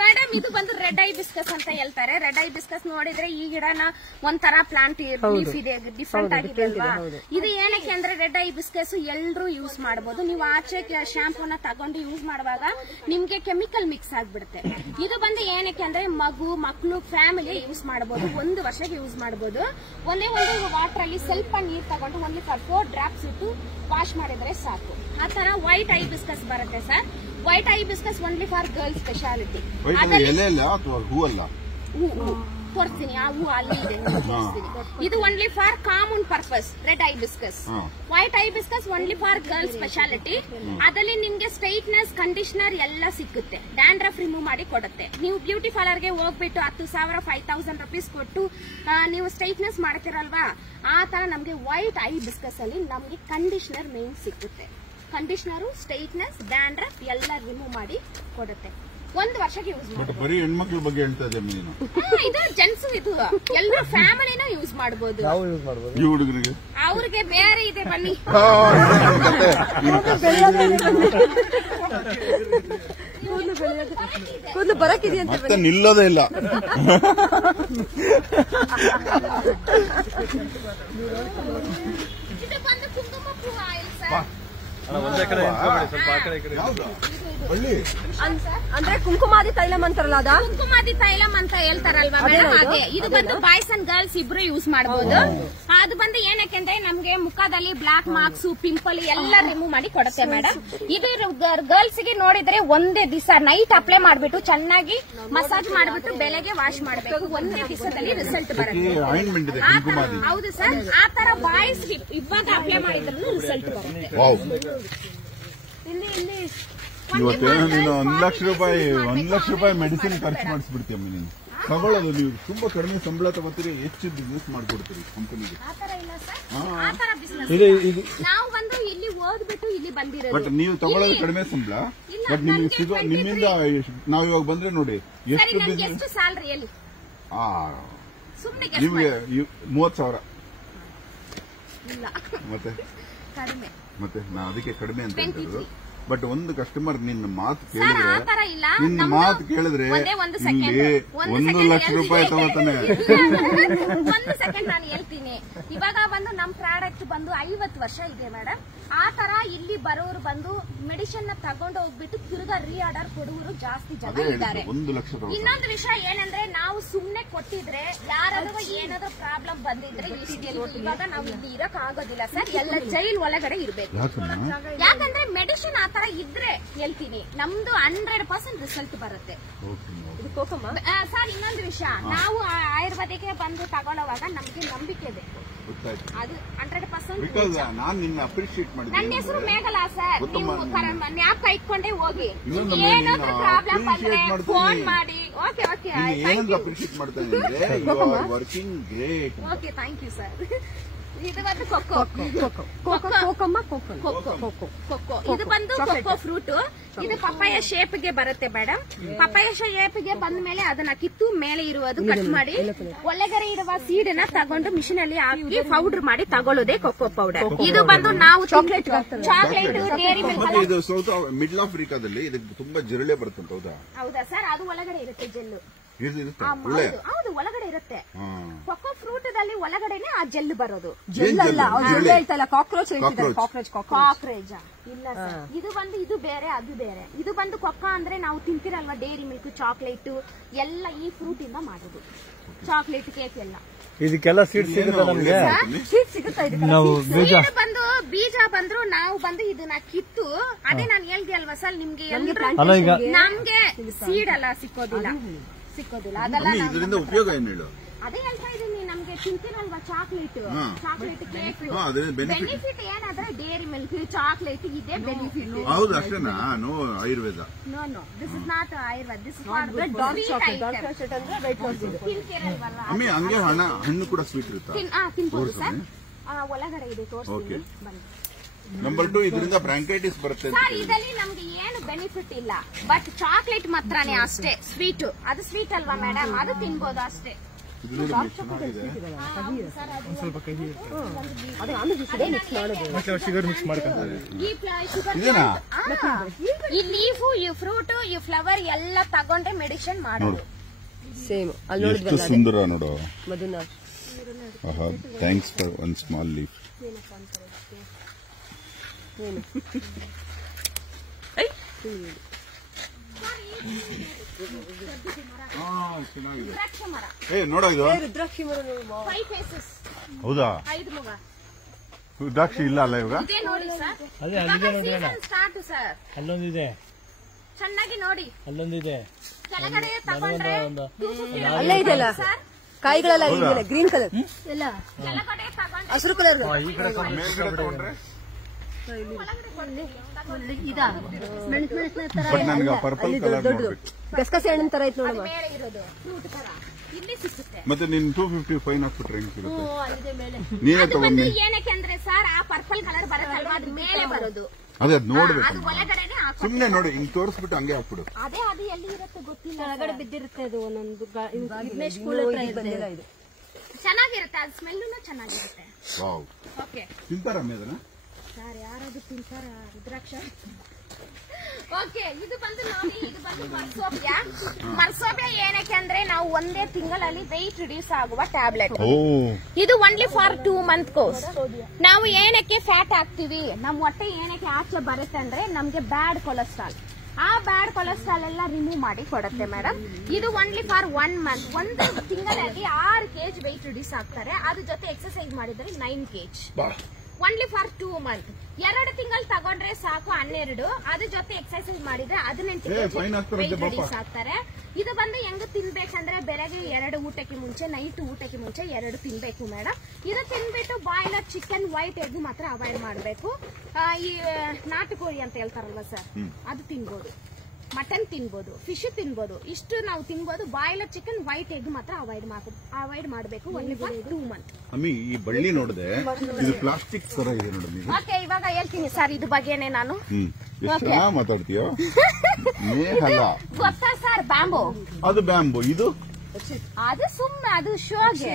ಮೇಡಮ್. ಇದು ಬಂದು ರೆಡ್ ಐ ಬಿಸ್ಕಸ್ ಅಂತ ಹೇಳ್ತಾರೆ. ರೆಡ್ ಐ ಬಿಸ್ಕಸ್ ನೋಡಿದ್ರೆ ಈ ಗಿಡನ ಒಂಥರ ಪ್ಲಾಂಟ್ ಲೀಫ್ ಇದೆ, ಡಿಫ್ರೆಂಟ್ ಆಗಿದೆ ಅಲ್ವಾ. ಇದು ಏನಕ್ಕೆ ಅಂದ್ರೆ ರೆಡ್ ಐ ಬಿಸ್ಕಸ್ ಎಲ್ರು ಯೂಸ್ ಮಾಡಬಹುದು. ನೀವು ಆಚೆ ಶಾಂಪೂನ ತಗೊಂಡು ಯೂಸ್ ಮಾಡುವಾಗ ನಿಮ್ಗೆ ಕೆಮಿಕಲ್ ಮಿಕ್ಸ್ ಆಗ್ಬಿಡುತ್ತೆ. ಇದು ಬಂದು ಏನಕ್ಕೆ ಅಂದ್ರೆ ಮಕ್ಕಳು ಫ್ಯಾಮಿಲಿ ಯೂಸ್ ಮಾಡಬಹುದು, 1 ವರ್ಷಕ್ಕೆ ಯೂಸ್ ಮಾಡಬಹುದು. ಒಂದೇ ಒಂದು ವಾಟರ್ ಅಲ್ಲಿ ಸ್ವಲ್ಪ ನೀರ್ ತಗೊಂಡು ಓನ್ಲಿ 4 ಡ್ರಾಪ್ಸ್ ಇಟ್ಟು ವಾಶ್ ಮಾಡಿದ್ರೆ ಸಾಕು. ಆ ತರ ವೈಟ್ ಐ ಬಿಸ್ಕಸ್ ಬರುತ್ತೆ sir. White hibiscus only for girls speciality. ಎಲೆ ಅಲ್ಲ ಅಥವಾ ಹೂ ಅಲ್ಲ? ತೋರಿಸ್ತೀನಿ ಆ ಹೂ ಅಲ್ಲಿ ಇದೆ ತೋರಿಸ್ತೀನಿ. ಇದು only for common purpose red hibiscus. White hibiscus only for girl speciality. ಅದರಲ್ಲಿ ನಿಮ್ಗೆ ಸ್ಟ್ರೈಟ್ನೆಸ್ ಕಂಡೀಷನರ್ ಎಲ್ಲ ಸಿಕ್ಕುತ್ತೆ, ಡ್ಯಾಂಡ್ರಫ್ ರಿಮೂವ್ ಮಾಡಿ ಕೊಡುತ್ತೆ. ನೀವು ಬ್ಯೂಟಿ ಪಾರ್ಲರ್ ಗೆ ಹೋಗ್ಬಿಟ್ಟು 10,000 5,000 ರೂಪೀಸ್ ಕೊಟ್ಟು ನೀವು ಸ್ಟ್ರೈಟ್ನೆಸ್ ಮಾಡ್ತಿರಲ್ವಾ, ಆ ತರ ನಮ್ಗೆ ವೈಟ್ ಹೈಬಿಸ್ಕಸ್ ಅಲ್ಲಿ ನಮ್ಗೆ ಕಂಡೀಷನರ್ ಮೇನ್ ಸಿಕ್ಕುತ್ತೆ. ಕಂಡೀಷನರ್ ಸ್ಟ್ರೈಟ್ನೆಸ್ ಡ್ಯಾಂಡ್ರಫ್ ಎಲ್ಲ ರಿಮೂವ್ ಮಾಡಿ ಕೊಡುತ್ತೆ. 1 ವರ್ಷಕ್ಕೆ ಯೂಸ್ ಮಾಡಿ. ಬರೀ ಹೆಣ್ಮಕ್ಳ ಬಗ್ಗೆ ಹೇಳ್ತಾ ಇದ್ದೆ ನೀನು. ಇದು ಜೆಂಟ್ಸ್, ಇದು ಎಲ್ಲ ಫ್ಯಾಮಿಲಿನ ಯೂಸ್ ಮಾಡಬಹುದು. ಈ ಹುಡುಗರಿಗೆ ಅವ್ರಿಗೆ ಬೇರೆ ಇದೆ ಬನ್ನಿ. ಕೂದಲು ಬರಕಿದೆಯಂತೆ ಮತ್ತೆ ನಿಲ್ಲೋದೇ ಇಲ್ಲ. ಇದು ಬಂದು ಕುಂಕುಮ ಆಯಿಲ್ ಸರ್. ಒಂದೇ ಕಡೆ ಸ್ವಲ್ಪ ಆ ಕಡೆ ಈ ಕಡೆ. ಅಂದ್ರೆ ಕುಂಕುಮಾದಿ ತೈಲಂ ಅಂತಾರಲ್ಲ, ಅದ ಕುಂಕುಮಾದಿ ತೈಲಂ ಅಂತ ಹೇಳ್ತಾರಲ್ವಾ ಮೇಡಮ್, ಅದೇ. ಇದು ಬಂದು ಬಾಯ್ಸ್ ಅಂಡ್ ಗರ್ಲ್ಸ್ ಇಬ್ರು ಯೂಸ್ ಮಾಡಬಹುದು. ಅದು ಬಂದು ಏನಕ್ಕೆ ನಮ್ಗೆ ಮುಖದಲ್ಲಿ ಬ್ಲಾಕ್ ಮಾರ್ಕ್ಸ್, ಪಿಂಪಲ್ ಎಲ್ಲ ರಿಮೂವ್ ಮಾಡಿ ಕೊಡುತ್ತೆ ಮೇಡಮ್. ಇದು ಗರ್ಲ್ಸ್ ಗೆ ನೋಡಿದ್ರೆ ಒಂದೇ ದಿವಸ ನೈಟ್ ಅಪ್ಲೈ ಮಾಡ್ಬಿಟ್ಟು ಚೆನ್ನಾಗಿ ಮಸಾಜ್ ಮಾಡ್ಬಿಟ್ಟು ಬೆಳಗ್ಗೆ ವಾಶ್ ಮಾಡ್ಬೇಕು. ಒಂದೇ ದಿವಸದಲ್ಲಿ ರಿಸಲ್ಟ್ ಬರುತ್ತೆ. ಹೌದು ಸರ್, ಆ ತರ ಬಾಯ್ಸ್ ಇವಾಗ ಅಪ್ಲೈ ಮಾಡಿದ್ರು ರಿಸಲ್ಟ್ ಬರುತ್ತೆ. ಇವತ್ತೇನೋ ನೀನು 1 ಲಕ್ಷ ರೂಪಾಯಿ ಮೆಡಿಸಿನ್ ಖರ್ಚು ಮಾಡಿಸ್ಬಿಡ್ತೀಯಮ್ಮ ನೀನು. ತಗೊಳ್ಳೋದು ನೀವು ತುಂಬಾ ಕಡಿಮೆ ಸಂಬಳ ತಗೋತೀರಿ, ಹೆಚ್ಚು ಬಿಸ್ನೆಸ್ ಮಾಡ್ಕೊಡ್ತೀರಿ ಕಂಪನಿಗೆ. ನಾವು ಬಂದು ಇಲ್ಲಿ ಓದ್ಬಿಟ್ಟು ಇಲ್ಲಿ ಬಂದಿರೋದು. ಬಟ್ ನೀವು ತಗೊಳ್ಳೋದು ಕಡಿಮೆ ಸಂಬಳ, ಬಟ್ ನಿಮ್ಗೆ ಸಿಗೋ ನಿಮ್ಮಿಂದ ನಾವ್ ಇವಾಗ ಬಂದ್ರೆ ನೋಡಿ ಎಷ್ಟು ಬಿಸ್ನೆಸ್. ಎಷ್ಟು ಸ್ಯಾಲರಿ ಹೇಳಿ ಸುಮ್ಮನೆ? ನಿಮ್ಗೆ 30,000 ಮತ್ತೆ ಕಡಿಮೆ. ಮತ್ತೆ ನಾ ಅದಕ್ಕೆ ಕಡಿಮೆ ಅಂತ ಹೇಳಿದ್ರು. ಬಟ್ ಒಂದು ಕಸ್ಟಮರ್ ನಿನ್ನ ಮಾತು ಕೇಳಿದ್ರೆ ಇಲ್ಲಿ 1 ಲಕ್ಷ ರೂಪಾಯಿ ತಗೋತಾನೆ. 1 ಸೆಕೆಂಡ್ ನಾನು ಹೇಳ್ತೀನಿ. ಇವಾಗ ಬಂದು ನಮ್ ಪ್ರಾಡಕ್ಟ್ ಬಂದು 50 ವರ್ಷ ಇದೆ ಮೇಡಮ್. ಆ ತರ ಇಲ್ಲಿ ಬರೋರು ಬಂದು ಮೆಡಿಸಿನ್ ನ ತಗೊಂಡು ಹೋಗ್ಬಿಟ್ಟು ತಿರ್ಗಾ ರೀ ಆರ್ಡರ್ ಕೊಡುವರು ಜಾಸ್ತಿ ಜನ ಇದ್ದಾರೆ. 1 ಲಕ್ಷ. ಇನ್ನೊಂದು ವಿಷಯ ಏನಂದ್ರೆ, ನಾವು ಸುಮ್ನೆ ಕೊಟ್ಟಿದ್ರೆ ಯಾರಾದ್ರೂ ಏನಾದ್ರೂ ಪ್ರಾಬ್ಲಮ್ ಬಂದಿದ್ರೆ ಇವಾಗ ನಾವು ಇಲ್ಲಿ ಇರಕ್ ಆಗೋದಿಲ್ಲ ಸರ್, ಎಲ್ಲ ಜೈಲ್ ಒಳಗಡೆ ಇರ್ಬೇಕು. ಯಾಕಂದ್ರೆ ಮೆಡಿಸಿನ್ ಆತರ ಇದ್ರೆ ಹೇಳ್ತೀನಿ ನಮ್ದು 100% ರಿಸಲ್ಟ್ ಬರುತ್ತೆ ಸರ್. ಇನ್ನೊಂದು ವಿಷಯ, ನಾವು ಆಯುರ್ವೇದಿಕ್ ಬಂದು ತಗೊಳ್ಳೋವಾಗ ನಮ್ಗೆ ನಂಬಿಕೆ ಬೇಕು. ಅದು 100%. ನಾನು ನಿನ್ನ ಅಪ್ರಿಶಿಯೇಟ್ ಮಾಡಿದ್ದೀನಿ. ನನ್ನ ಹೆಸರು ಮೇಘಲ ಸರ್. ನೀವು ಜ್ಞಾಪಕ ಇಟ್ಕೊಂಡೇ ಹೋಗಿ. ಏನಾದ್ರೂ ಪ್ರಾಬ್ಲಮ್ ಬಂದ್ರೆ ಫೋನ್ ಮಾಡಿ. ಓಕೆ ಓಕೆ, ಏನಂತ ಅಪ್ರಿಶಿಯೇಟ್ ಮಾಡ್ತಾ ಇದ್ದೀನಿ. You are working great. Okay, thank you sir. ಇದು ಬಂದು ಕೊಕ್ಕೋ. ಇದು ಬಂದು ಕೊಕ್ಕೋ ಫ್ರೂಟ್. ಇದು ಪಪ್ಪಾಯ ಶೇಪ್ ಗೆ ಬರುತ್ತೆ ಮೇಡಮ್. ಪಪ್ಪಾಯ ಶೇಪ್ ಗೆ ಬಂದ ಮೇಲೆ ಅದನ್ನ ಕಿತ್ತು ಮೇಲೆ ಇರುವುದು ಕಟ್ ಮಾಡಿ ಒಳಗಡೆ ಇರುವ ಸೀಡ್ ನ ತಗೊಂಡು ಮಿಷಿನ್ ಅಲ್ಲಿ ಹಾಕಿ ಪೌಡರ್ ಮಾಡಿ ತಗೊಳ್ಳೋದೇ ಕೊಕ್ಕೋ ಪೌಡರ್. ಇದು ಬಂದು ನಾವು ಚಾಕ್ಲೇಟ್, ಡೇರಿ ಮಿಲ್ಕ್. ಇದು ಸೌತ್ ಮಿಡ್ಲ್ ಆಫ್ರಿಕಾದಲ್ಲಿ ಇದಕ್ಕೆ ತುಂಬಾ ಜಿರಳೆ ಬರುತ್ತೆ. ಹೌದಾ ಸರ್? ಅದು ಒಳಗಡೆ ಇರುತ್ತೆ ಜೆಲ್ಲು. ಹೌದು, ಒಳಗಡೆ ಇರುತ್ತೆ. ಕೊಕ್ಕೋ ಫ್ರೂಟ್ ದಲ್ಲಿ ಒಳಗಡೆನೆ ಆ ಜೆಲ್ ಬರೋದು. ಕಾಕ್ರೋಚ್ ಇಲ್ಲ ಸರ್, ಇದು ಬಂದು ಇದು ಬೇರೆ, ಅದು ಬೇರೆ. ಇದು ಬಂದು ಕೊಕ್ಕ ಅಂದ್ರೆ ನಾವು ತಿಂತಿರಲ್ವಾ ಡೇರಿ ಮಿಲ್ಕ್, ಚಾಕ್ಲೇಟ್ ಎಲ್ಲ ಈ ಫ್ರೂಟ್ ಇಂದ ಮಾಡೋದು. ಚಾಕ್ಲೇಟ್, ಕೇಕ್ ಎಲ್ಲ. ಇದಕ್ಕೆಲ್ಲ ಸೀಡ್ ಸಿಗುತ್ತೆ ನಮ್ಗೆ. ಬಂದು ಬೀಜ ಬಂದ್ರು ನಾವು ಬಂದು ಇದನ್ನ ಕಿತ್ತು, ಅದೇ ನಾನು ಹೇಳ್ದೆ ಅಲ್ವಾ ಸರ್ ನಿಮ್ಗೆ, ನಮ್ಗೆ ಸೀಡ್ ಎಲ್ಲ ಸಿಕ್ಕೋದಿಲ್ಲ. ಅದೆಲ್ಲ ಇದರಿಂದ ಉಪಯೋಗ ಏನು ಹೇಳು? ಅದೇ ಹೇಳ್ತಾ ಇದೀನಿ, ನಮ್ಗೆ ತಿಂತೀರಲ್ವಾ ಚಾಕ್ಲೇಟ್, ಕೇಕ್, ಬೆನಿಫಿಟ್ ಏನಾದ್ರೆ ಡೇರಿ ಮಿಲ್ಕ್, ಚಾಕ್ಲೇಟ್ ಇದೆ ಬೆನಿಫಿಟ್. ಹೌದು, ಅಷ್ಟೇನಾ? No Ayurveda. No, this is not Ayurveda, this is for sweet ಅಮ್ಮಿ. ಹಂಗೆ ಹಣ್ಣು ಕೂಡ ಸ್ವೀಟ್ ಇರುತ್ತೆ. ತಿನ್ಬೋದು ಸರ್, ಒಳಗಡೆ ಇದೆ, ತೋರಿಸ್ತೀನಿ ಬನ್ನಿ. ನಂಬರ್ 2, ಇದರಿಂದ ಬ್ರಾಂಕೈಟಿಸ್ ಬರುತ್ತೆ ಸರ್. ಇದರಲ್ಲಿ ನಮ್ಗೆ ಏನು ಬೆನಿಫಿಟ್ ಇಲ್ಲ, ಬಟ್ ಚಾಕ್ಲೇಟ್ ಮಾತ್ರನೇ ಅಷ್ಟೇ ಸ್ವೀಟ್. ಅದು ಸ್ವೀಟ್ ಅಲ್ವಾ ಮೇಡಮ್, ಅದು ತಿನ್ಬೋದು ಅಷ್ಟೇ. ಶುಗರ್ ಮಿಕ್ಸ್ ಮಾಡ್ಕೊಂತಾರೆ. ಈ ಲೀಫು, ಈ ಫ್ರೂಟ್, ಈ ಫ್ಲವರ್ ಎಲ್ಲ ತಗೊಂಡೆ ಮೆಡಿಸಿನ್ ಮಾಡೋದು. ಸೇಮ್ ಎಷ್ಟು ಸುಂದರ ನೋಡು. Thanks for one small leaf. ನೋಡ ಇದು ರುದ್ರಾಕ್ಷಿ ಮರ. ಹೌದಾ? ರುದ್ರಾಕ್ಷಿ ಇಲ್ಲ ಅಲ್ಲ ಇವಾಗ? ಅಲ್ಲೊಂದಿದೆ, ಚೆನ್ನಾಗಿ ನೋಡಿ. ಅಲ್ಲೊಂದಿದೆ, ಕೆಳಗಡೆ ತಗೊಂಡ್ರೆ ಅಲ್ಲೇ ಇದೆಯಲ್ಲ ಕಾಯಿಗಳೆಲ್ಲ ಇದೆಯಲ್ಲ ಗ್ರೀನ್ ಕಲರ್ ಎಲ್ಲ ಎಲ್ಲ ಕಡೆ ತಗೊಂಡು ಹಸಿರು ಕಲರ್ ಮೇಲ್ಗಡೆ ತಗೊಂಡ್ರೆ ಇದಾ ಮೆಣಸಿನ ತರ ಬಟ್ ನನ್ಗೆ ಪರ್ಪಲ್ ಕಲರ್ ನೋಡ್ಬೇಕು. ಗಸಗಸೆ ಹಣ್ಣಿನ ತರ ಐತೆ ನೋಡಮ್ಮ. ಮೇಲೆ ಇರೋದು ಫ್ರೂಟ್ ತರ ಇಲ್ಲಿ ಸಿಗುತ್ತೆ. ಮತ್ತೆ ನೀನ್ 250 ಫೈನ್ ಹಾಕ್ಬಿಟ್ರೆ ಹೆಂಗ್ ಸಿಗುತ್ತೆ? ಅಲ್ಲಿದೆ ಮೇಲೆ ನೀನೇ ಅದು ತಗೊಂಡಿ. ಬಂದು ಏನಕ್ಕೆ ಅಂದ್ರೆ ಸರ್ ಆ ಪರ್ಪಲ್ ಕಲರ್ ಬರುತ್ತಲ್ವಾ ಅದು ಮೇಲೆ ಬರೋದು, ಅದೇ ಅದ್ ನೋಡ್ಬೇಕು. ಅದು ಒಳಗಡೆನೆ ಹಾಕೋ. ಸುಮ್ನೆ ನೋಡಿ ಹಿಂಗ್ ತೋರಿಸ್ಬಿಟ್ಟು ಹಂಗೆ ಹಾಕ್ಬಿಡು. ಅದೇ ಅದು ಎಲ್ಲಿ ಇರುತ್ತೆ ಗೊತ್ತಿಲ್ಲ. ಕೆಳಗಡೆ ಬಿದ್ದಿರುತ್ತೆ ಅದು ಒಂದೊಂದು ಸ್ಕೂಲ್ ಹತ್ರ ಬಂದಿಲ್ಲ ಇದು. ಚೆನ್ನಾಗಿರುತ್ತೆ, ಅದು ಸ್ಮೆಲ್ಲು ಚೆನ್ನಾಗಿರುತ್ತೆ. ವಾವ್. ಓಕೆ ತಿಂತಾರಮ್ಮೆ ಅದನ್ನ? ಸರ್ ಯಾರಾದ್ರೂ ತಿಂತಾರ ರುದ್ರಾಕ್ಷ? ಓಕೆ, ಇದು ಬಂದು ನೋಡಿ, ಇದು ಬಂದು ಮರ್ಸೋಬಿಯಾ. ಮರ್ಸೋಬಿಯಾ ಏನಕ್ಕೆ ಅಂದ್ರೆ ನಾವು ಒಂದೇ ತಿಂಗಳಲ್ಲಿ ವೆಯ್ಟ್ ರಿಡ್ಯೂಸ್ ಆಗುವ ಟ್ಯಾಬ್ಲೆಟ್. ಇದು ಓನ್ಲಿ ಫಾರ್ 2 ಮಂತ್ ಕೋರ್ಸ್. ನಾವು ಏನಕ್ಕೆ ಫ್ಯಾಟ್ ಆಗ್ತೀವಿ, ನಮ್ಮ ಹೊಟ್ಟೆ ಏನಕ್ಕೆ ಆಚೆ ಬರುತ್ತೆ ಅಂದ್ರೆ ನಮ್ಗೆ ಬ್ಯಾಡ್ ಕೊಲೆಸ್ಟ್ರಾಲ್. ಆ ಬ್ಯಾಡ್ ಕೊಲೆಸ್ಟ್ರಾಲ್ ಎಲ್ಲ ರಿಮೂವ್ ಮಾಡಿ ಕೊಡುತ್ತೆ ಮೇಡಮ್. ಇದು ಓನ್ಲಿ ಫಾರ್ 1 ಮಂತ್. ಒಂದು ತಿಂಗಳಲ್ಲಿ 6 kg ವೆಯ್ಟ್ ರಿಡ್ಯೂಸ್ ಆಗ್ತಾರೆ. ಅದ್ರ ಜೊತೆ ಎಕ್ಸರ್ಸೈಸ್ ಮಾಡಿದ್ರೆ 9 kg. Only for 2 month. 2 ತಿಂಗಳು ತಗೊಂಡ್ರೆ ಸಾಕು 12. ಅದ್ರ ಜೊತೆ ಎಕ್ಸರ್ಸೈಸ್ ಮಾಡಿದ್ರೆ 18 kg ರಿಡ್ಯೂಸ್ ಆಗ್ತಾರೆ. ಇದು ಬಂದು ಹೆಂಗ್ ತಿನ್ಬೇಕಂದ್ರೆ ಬೆಳಗ್ಗೆ 2 ಊಟಕ್ಕೆ ಮುಂಚೆ, ನೈಟ್ ಊಟಕ್ಕೆ ಮುಂಚೆ 2 ತಿನ್ಬೇಕು ಮೇಡಮ್. ಇದು ತಿನ್ಬಿಟ್ಟು ಬಾಯ್ಲರ್ ಚಿಕನ್, ವೈಟ್ ಎಗ್ ಮಾತ್ರ ಅವಾಯ್ಡ್ ಮಾಡಬೇಕು. ಈ ನಾಟುಕೋಳಿ ಅಂತ ಹೇಳ್ತಾರಲ್ವ ಸರ್, ಅದು ತಿನ್ಬೋದು. ಮಟನ್ ತಿನ್ಬೋದು, ಫಿಶ್ ತಿನ್ಬೋದು, ಇಷ್ಟು ನಾವು ತಿನ್ಬೋದು. ಬಾಯ್ಲರ್ ಚಿಕನ್, ವೈಟ್ ಎಗ್ ಮಾತ್ರ ಅವಾಯ್ಡ್ ಮಾಡಬೇಕು. Only for 2 month. ಅಮ್ಮಿ ಈ ಬಳ್ಳಿ ನೋಡಿದೆ, ಇದು ಪ್ಲಾಸ್ಟಿಕ್ ತರ ಇದೆ ನೋಡಿ. ಓಕೆ, ಇವಾಗ ಹೇಳ್ತೀನಿ ಸರ್ ಇದ್ರ ಬಗ್ಗೆನೆ ನಾನು. ಎಷ್ಟು ಚೆನ್ನಾಗಿ ಮಾತಾಡ್ತೀಯೋ. ಗೊತ್ತಾ ಸರ್ ಬ್ಯಾಂಬೋ? ಅದು ಬ್ಯಾಂಬೋ, ಇದು ಅದು ಸುಮ್ಮನೆ ಅದು ಶೋಗೆ.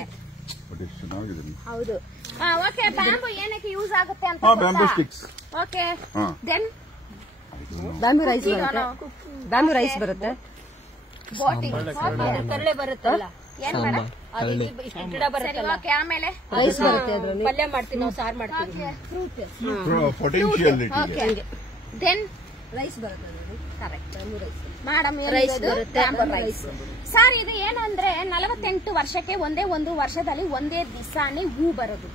ಚೆನ್ನಾಗಿದೆ. ಹೌದು. ಓಕೆ, ಬ್ಯಾಂಬೋ ಏನಕ್ಕೆ ಯೂಸ್ ಆಗುತ್ತೆ ಅಂತ bamboo sticks. Okay, then bamboo rice ಬರುತ್ತೆ. ಬ್ಯಾಂಬೂ ರೈಸ್ ಬರುತ್ತೆ. ಬೋಟಿಂಗ್ ಕರಳೆ ಬರುತ್ತಲ್ಲ, ಏನ್ ಮೇಡಮ್? ಇಷ್ಟು ಗಿಡ ಬರುತ್ತಲ್ಲ, ಓಕೆ, ಆಮೇಲೆ ರೈಸ್ ಬರುತ್ತೆ. ಅದ್ರಲ್ಲಿ ಪಲ್ಯ ಮಾಡ್ತೀವಿ ನಾವು, ಸಾರು ಮಾಡ್ತೀವಿ. Fruit. Potential. Okay, then rice ಬರುತ್ತೆ. Correct. Bamboo rice madam rice ಬರುತ್ತೆ. ರೈಸ್ ಸರ್, ಇದು ಏನು ಅಂದ್ರೆ 48 ವರ್ಷಕ್ಕೆ ಒಂದೇ ಒಂದು ವರ್ಷದಲ್ಲಿ ಒಂದೇ ದಿವಸನೇ ಹೂ ಬರೋದು.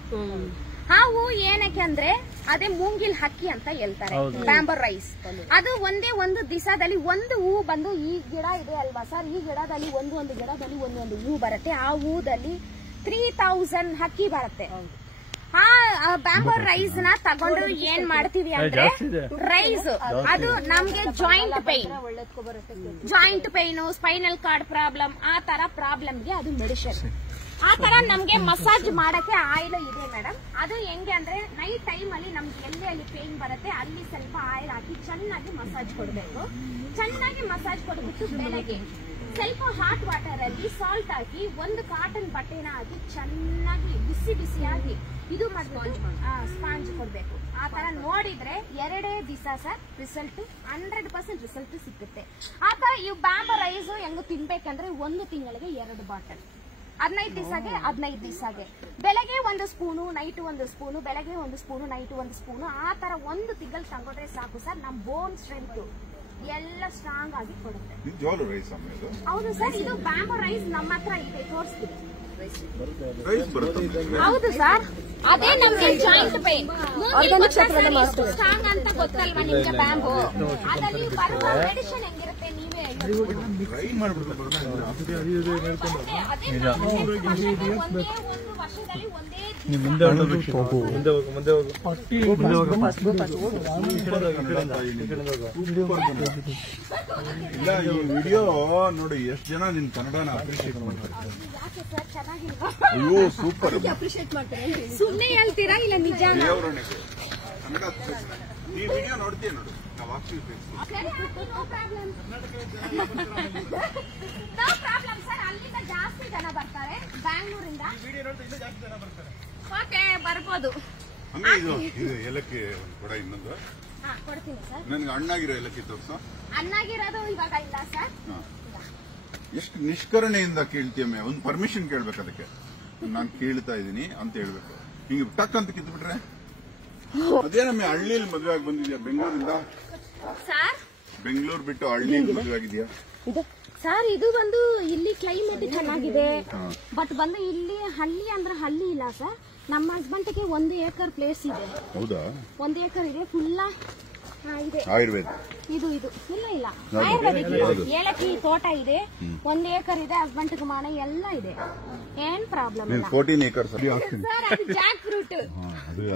ಆ ಹೂ ಏನಕ್ಕೆ ಅಂದ್ರೆ ಅದೇ ಮೂಂಗಿಲ್ ಹಕ್ಕಿ ಅಂತ ಹೇಳ್ತಾರೆ, ಬ್ಯಾಂಬರ್ ರೈಸ್. ಅದು ಒಂದೇ ಒಂದು ದಿವಸದಲ್ಲಿ ಒಂದು ಹೂ ಬಂದು, ಈ ಗಿಡ ಇದೆ ಅಲ್ವಾ ಸರ್, ಈ ಗಿಡದಲ್ಲಿ ಒಂದು ಗಿಡದಲ್ಲಿ ಒಂದೊಂದು ಹೂ ಬರುತ್ತೆ. ಆ ಹೂದಲ್ಲಿ 3000 ಹಕ್ಕಿ ಬರುತ್ತೆ. ಆ ಬ್ಯಾಂಬರ್ ರೈಸ್ ನ ತಗೊಂಡು ಏನ್ ಮಾಡ್ತೀವಿ ಅಂದ್ರೆ, ರೈಸ್ ಅದು ನಮ್ಗೆ joint pain, spinal cord problem, ಆ ತರ ಪ್ರಾಬ್ಲಮ್ಗೆ ಅದು ಮೆಡಿಸಿನ್. ಆ ತರ ನಮ್ಗೆ ಮಸಾಜ್ ಮಾಡಕ್ಕೆ ಆಯಿಲ್ ಇದೆ ಮೇಡಮ್. ಅದು ಹೆಂಗೆ ಅಂದ್ರೆ ನೈಟ್ ಟೈಮ್ ಅಲ್ಲಿ ನಮ್ಗೆ ಎಲ್ಲಿ ಪೇನ್ ಬರುತ್ತೆ ಅಲ್ಲಿ ಸ್ವಲ್ಪ ಆಯಿಲ್ ಹಾಕಿ ಚೆನ್ನಾಗಿ ಮಸಾಜ್ ಕೊಡಬೇಕು. ಚೆನ್ನಾಗಿ ಮಸಾಜ್ ಕೊಡ್ಬಿಟ್ಟು ಬೆಳಗ್ಗೆ ಸ್ವಲ್ಪ ಹಾಟ್ ವಾಟರ್ ಅಲ್ಲಿ ಸಾಲ್ಟ್ ಹಾಕಿ ಒಂದು ಕಾಟನ್ ಬಟ್ಟೆನ ಹಾಕಿ ಚೆನ್ನಾಗಿ ಬಿಸಿಯಾಗಿ ಇದು ಮಾಡ್ಕೊಂಡು ಸ್ಪಾಂಜ್ ಕೊಡ್ಬೇಕು. ಆ ತರ ನೋಡಿದ್ರೆ 2 ದಿವಸ ಸರ್ ರಿಸಲ್ಟ್ 100% ರಿಸಲ್ಟ್ ಸಿಗುತ್ತೆ. ಆ ತರ ಈ ಬ್ಯಾಂಬರ್ ರೈಸ್ ಹೆಂಗ್ ತಿನ್ಬೇಕಂದ್ರೆ 1 ತಿಂಗಳಿಗೆ 2 ಬಾಟಲ್, 15 ದಿವಸಗೆ ಬೆಳಗ್ಗೆ 1 ಸ್ಪೂನು, ನೈಟ್ 1 ಸ್ಪೂನು, ಬೆಳಗ್ಗೆ 1 ಸ್ಪೂನು, ನೈಟ್ 1 ಸ್ಪೂನು. ಆ ತರ 1 ತಿಂಗಳು ತಗೊಂಡ್ರೆ ಸಾಕು ಸರ್, ನಮ್ ಬೋನ್ ಸ್ಟ್ರೆಂತ್ ಎಲ್ಲ ಸ್ಟ್ರಾಂಗ್ ಆಗಿ ಕೊಡುತ್ತೆ. ಹೌದು ಸರ್, ಇದು ಬ್ಯಾಂಬೋ ರೈಸ್ ನಮ್ಮ ಹತ್ರ ಇದೆ, ತೋರಿಸ್ತೀವಿ. ಹೌದು ಸರ್, ಅದೇ ನಮ್ಗೆ ಜಾಯಿಂಟ್ ಪೈನ್ ಸ್ಟ್ರಾಂಗ್ ಅಂತ ಗೊತ್ತಲ್ವಾ ನಿಮ್ಗೆ ಬ್ಯಾಂಬೋ? ಅದರಲ್ಲಿ ಬರುವ ಮೆಡಿಸಿನ್ ಹೆಂಗಿರುತ್ತೆ ನೀವೇ ವರ್ಷದಲ್ಲಿ ಒಂದೇ ಮುಂದೆ ಮುಂದೆ ಇಲ್ಲ, ಈ ವಿಡಿಯೋ ನೋಡಿ ಎಷ್ಟು ಜನ ನಿನ್ ಕನ್ನಡನ ಅಪ್ರಿಶಿಯೇಟ್ ಮಾಡ್ತಾರೆ. ಅಯ್ಯೋ ಸೂಪರ್. ಸುಮ್ಮನೆ ಹೇಳ್ತೀರಾ ಇಲ್ಲ ನಿಜ? ಕನ್ನಡ ಈ ವಿಡಿಯೋ ನೋಡ್ತೀಯ ನೋಡು, ನಾವು ಹಾಕ್ತೀವಿ. ನೋ ಪ್ರಾಬ್ಲಮ್ ಸರ್, ಅಲ್ಲಿಂದ ಜಾಸ್ತಿ ಜನ ಬರ್ತಾರೆ ಬ್ಯಾಂಗ್ಳೂರಿಂದ. ಓಕೆ, ಬರ್ಬೋದು. ಹಂಗೆ ಇದು ಏಲಕ್ಕಿ ಕೊಡ ಇನ್ನೊಂದು ಕೊಡ್ತೀನಿ ಸರ್. ನನ್ಗೆ ಹಣ್ಣಾಗಿರೋ ಏಲಕ್ಕಿ ತೋರ್ಸು. ಹಣ್ಣಾಗಿರೋದು ಇವಾಗ ಇಲ್ಲ ಸರ್. ಎಷ್ಟು ನಿಷ್ಕರಣೆಯಿಂದ ಕೇಳ್ತೀಯಮ್ಮೆ, ಒಂದು ಪರ್ಮಿಷನ್ ಕೇಳ್ಬೇಕು ಅದಕ್ಕೆ. ನಾನು ಕೇಳ್ತಾ ಇದ್ದೀನಿ ಅಂತ ಹೇಳ್ಬೇಕು. ಹಿಂಗೆ ಟಕ್ ಅಂತ ಕಿತ್ಬಿಟ್ರೆ ಅದೇನಮ್ಮೆ ಹಳ್ಳಿಯಲ್ಲಿ ಮದುವೆ ಆಗಿ ಬಂದಿದ್ಯಾ ಬೆಂಗಳೂರಿಂದ? ಸರ್ ಬೆಂಗಳೂರು ಬಿಟ್ಟು ಹಳ್ಳಿಯಲ್ಲಿ ಮದುವೆ ಆಗಿದ್ಯಾ? ಸರ್ ಇದು ಬಂದು ಇಲ್ಲಿ ಕ್ಲೈಮೇಟ್ ಚೆನ್ನಾಗಿದೆ, ಬಟ್ ಬಂದು ಇಲ್ಲಿ ಹಳ್ಳಿ ಅಂದ್ರೆ ಹಳ್ಳಿ ಇಲ್ಲ ಸರ್. ನಮ್ಮ ಹಸ್ಬೆಂಡ್ಗೆ 1 ಏಕರ್ ಪ್ಲೇಸ್ ಇದೆ. ಹೌದಾ? 1 ಏಕರ್ ಇದೆ, ಫುಲ್ಲ ಇದೆ ಆಯುರ್ವೇದ ಇದು ಇಲ್ಲ ಆಯುರ್ವೇದಿಕ್ ಏಲಕ್ಕಿ ತೋಟ ಇದೆ, 1 ಏಕರ್ ಇದೆ, ಹಸ್ಬೆಂಡ್ ಮನೆ ಎಲ್ಲ ಇದೆ, ಏನ್ ಪ್ರಾಬ್ಲಮ್ ಇಲ್ಲ. 14 acres ಸರ್ ಅದು ಜಾಕ್ ಫ್ರೂಟ್.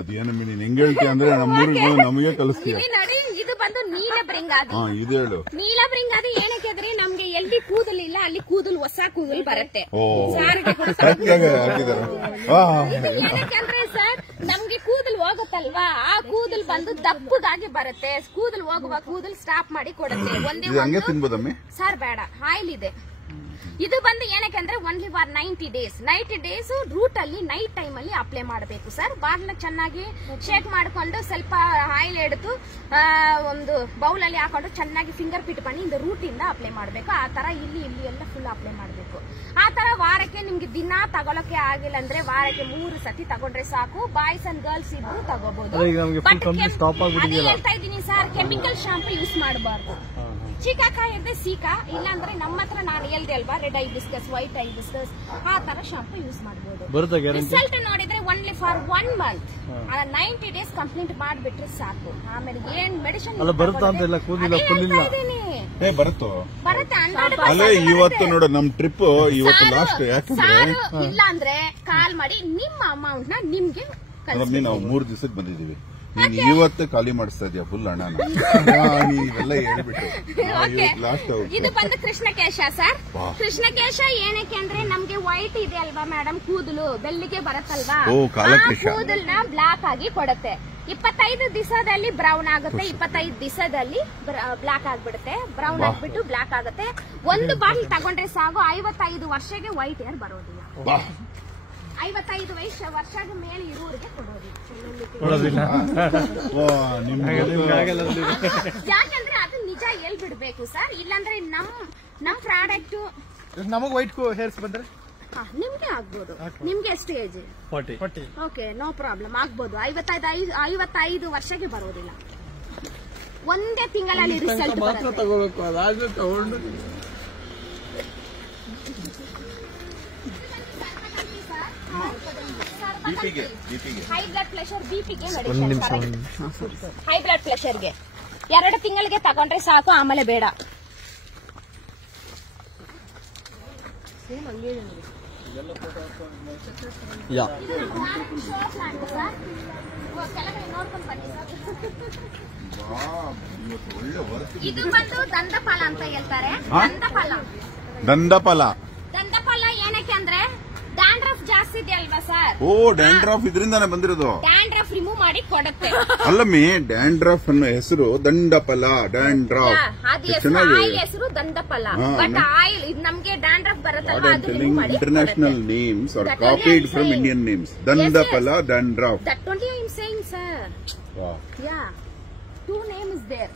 ಅದೇನು ಮೀನಿ ಹೆಂಗ್ ಹೇಳ್ತೀಯ ಅಂದ್ರೆ ನಮ್ಮೂರಿಗೆ ನಮಗೆ ಕಲಿಸ್ತೀಯ. ನೋಡಿ ಇದು ಬಂದು ನೀಲಬೃಂಗಾದಿ. ಇದು ಹೇಳು. ನೀಲಬೃಂಗಾದಿ ಏನಕ್ಕೆ ಅಂದ್ರೆ ನಮ್ಗೆ ಎಲ್ಲಿ ಕೂದಲಿಲ್ಲ ಅಲ್ಲಿ ಕೂದಲು ಹೊಸ ಕೂದಲು ಬರುತ್ತೆ. ಏನಕ್ಕೆ ಸರ್ ನಮ್ಗೆ ಕೂದಲು ಹೋಗುತ್ತಲ್ವಾ, ಆ ಕೂದಲು ಬಂದು ದಪ್ಪಗಾಗಿ ಬರುತ್ತೆ. ಕೂದಲು ಹೋಗುವ ಕೂದಲು ಸ್ಟಾಪ್ ಮಾಡಿ ಕೊಡುತ್ತೆ. ಒಂದೇ ಸರ್ ಬೇಡ, ಆಯಿಲ್ ಇದೆ. ಇದು ಬಂದು ಏನಕ್ಕೆ ಅಂದ್ರೆ ಓನ್ಲಿ ಫಾರ್ 90 ಡೇಸ್ ರೂಟ್ ಅಲ್ಲಿ ನೈಟ್ ಟೈಮ್ ಅಲ್ಲಿ ಅಪ್ಲೈ ಮಾಡಬೇಕು ಸರ್. ಬಾರ್ನ ಚೆನ್ನಾಗಿ ಶೇಕ್ ಮಾಡ್ಕೊಂಡು ಸ್ವಲ್ಪ ಆಯಿಲ್ ಎಡ್ದು ಒಂದು ಬೌಲ್ ಅಲ್ಲಿ ಹಾಕೊಂಡು ಚೆನ್ನಾಗಿ ಫಿಂಗರ್ ಪಿಟ್ பண்ணி இந்த ರೂಟ್ ಇಂದ ಅಪ್ಲೈ ಮಾಡಬೇಕು. ಆ ತರ ಇಲ್ಲಿ ಎಲ್ಲ ಫುಲ್ ಅಪ್ಲೈ ಮಾಡಬೇಕು. ಆ ತರ ವಾರಕ್ಕೆ ನಿಮ್ಗೆ ದಿನ ತಗೊಳಕ್ಕೆ ಆಗಿಲ್ಲ ಅಂದ್ರೆ ವಾರಕ್ಕೆ 3 ಸತಿ ತಗೊಂಡ್ರೆ ಸಾಕು. ಬಾಯ್ಸ್ ಅಂಡ್ ಗರ್ಲ್ಸ್ ಇಬ್ರು ತಗೋಬಹುದು. ಹೇಳ್ತಾ ಇದ್ದೀನಿ ಸರ್, ಕೆಮಿಕಲ್ ಶಾಂಪು ಯೂಸ್ ಮಾಡಬಾರ್ದು. ಚಿಕಾಕಾಯಿ ಇದ್ರೆ ಸೀಕಾ, ಇಲ್ಲಾಂದ್ರೆ ನಮ್ಮ ಹತ್ರ ನಾನು ಹೇಳ್ದೆ ಅಲ್ವಾ, ರೆಡ್ ಹೈಬಿಸ್ಕಸ್, ವೈಟ್ ಹೈಬಿಸ್ಕಸ್, ಆ ತರ ಶಾಂಪು ಯೂಸ್ ಮಾಡಬಹುದು. ರಿಸಲ್ಟ್ ನೋಡಿದ್ರೆ only for 1 month 90 days complete ಮಾಡ್ಬಿಟ್ರೆ ಸಾಕು. ಆಮೇಲೆ ಏನ್ ಮೆಡಿಸಿನ್ ಬರುತ್ತೆ ಇವತ್ತು ನೋಡ ನಮ್ ಟ್ರಿಪ್ ಇವತ್ತು ಲಾಸ್ಟ್. ಇಲ್ಲ ಅಂದ್ರೆ ಕಾಲ್ ಮಾಡಿ ನಿಮ್ಮ ಅಮೌಂಟ್ ನ ನಿಮ್ಗೆ ನಾವು 3 ದಿವಸಕ್ಕೆ ಬಂದಿದೀವಿ. ನೀನ್ ಇವತ್ತು ಖಾಲಿ ಮಾಡಿಸ್ತಾ ಇದೀಯ ಫುಲ್ ಹಣ. ಇವೆಲ್ಲ ಹೇಳ್ಬಿಟ್ಟು ಇದು ಬಂದು ಕೃಷ್ಣಕೇಶ ಸರ್. ಕೃಷ್ಣಕೇಶ ಏನಕ್ಕೆ ಅಂದ್ರೆ ನಮ್ಗೆ ವೈಟ್ ಇದೆ ಅಲ್ವಾ ಮೇಡಮ್, ಕೂದಲು ಬೆಳ್ಳಿಗೆ ಬರುತ್ತಲ್ವಾ, ಕೂದಲ್ನ ಬ್ಲಾಕ್ ಆಗಿ ಕೊಡುತ್ತೆ. 25 ದಿವಸದಲ್ಲಿ ಬ್ರೌನ್ ಆಗುತ್ತೆ, 25 ದಿವಸದಲ್ಲಿ ಬ್ಲಾಕ್ ಆಗ್ಬಿಡುತ್ತೆ. ಬ್ರೌನ್ ಆಗ್ಬಿಟ್ಟು ಬ್ಲಾಕ್ ಆಗುತ್ತೆ. ಒಂದು ಬಾಟಲ್ ತಗೊಂಡ್ರೆ ಸಾಕು, 55 ವರ್ಷಕ್ಕೆ ವೈಟ್ ಹೇರ್ ಬರೋದಿಲ್ಲ. 55 ವರ್ಷದ ಮೇಲೆ ಇರುವವರಿಗೆ ಕೊಡೋದಿಲ್ಲ. ಯಾಕಂದ್ರೆ ಅದು ನಿಜ ಹೇಳ್ಬಿಡ್ಬೇಕು ಸರ್. ಇಲ್ಲಾಂದ್ರೆ ನಮ್ ಪ್ರಾಡಕ್ಟ್ ನಮಗ್ ವೈಟ್ ಹೇರ್ಸ್ ಬಂದ್ರೆ ನಿಮ್ಗೆ ಆಗ್ಬೋದು. ನಿಮ್ಗೆ ಎಷ್ಟು ಏಜ್? 40. ಓಕೆ, ನೋ ಪ್ರಾಬ್ಲಮ್, ಆಗ್ಬೋದು. 55 ವರ್ಷಕ್ಕೆ ಬರೋದಿಲ್ಲ. ಒಂದೇ ತಿಂಗಳಲ್ಲಿ ರಿಸಲ್ಟ್ ತಗೊಂಡು ಹೈ ಬ್ಲಡ್ ಪ್ರೆಷರ್, ಬಿಪಿಗೆ ಮೆಡಿಸಿನ್. ಹೈ ಬ್ಲಡ್ ಪ್ರೆಷರ್ಗೆ 2 ತಿಂಗಳಿಗೆ ತಗೊಂಡ್ರೆ ಸಾಕು, ಆಮೇಲೆ ಬೇಡ. ಇದು ಬಂದು ದಂಡಫಲ ಅಂತ ಹೇಳ್ತಾರೆ. ದಂಡಫಲ ಏನಕ್ಕೆ ಅಂದ್ರೆ ಡ್ಯಾಂಡ್ರಫ್ ಜಾಸ್ತಿ ಇದೆ ಅಲ್ವಾ ಸರ್? ಓ, ಡ್ಯಾಂಡ್ರಫ್ ಇದರಿಂದಾನೆ ಬಂದಿರೋದು. ಡ್ಯಾಂಡ್ರಫ್ ರಿಮೂವ್ ಮಾಡಿ ಕೊಡುತ್ತೆ. ಅಲ್ಲಮ್ಮಿ, ಡ್ಯಾಂಡ್ರಫ್ ಅನ್ನೋ ಹೆಸರು ದಂಡಫಲ. ಡ್ಯಾಂಡ್ರಫ್ ಆಯಿಲ್ ಹೆಸರು ದಂಡಫಲ. ಬಟ್ ಆಯಿಲ್ ಇದು ನಮ್ಗೆ ಡ್ಯಾಂಡ್ರಫ್ ಬರುತ್ತಲ್ವಾ, ಅದು ರಿಮೂವ್ ಮಾಡಿ. International names are copied from Indian names. ದಂಡಫಲ, dandruff. That only I am saying, sir. Wow. Yeah, 2 names is there.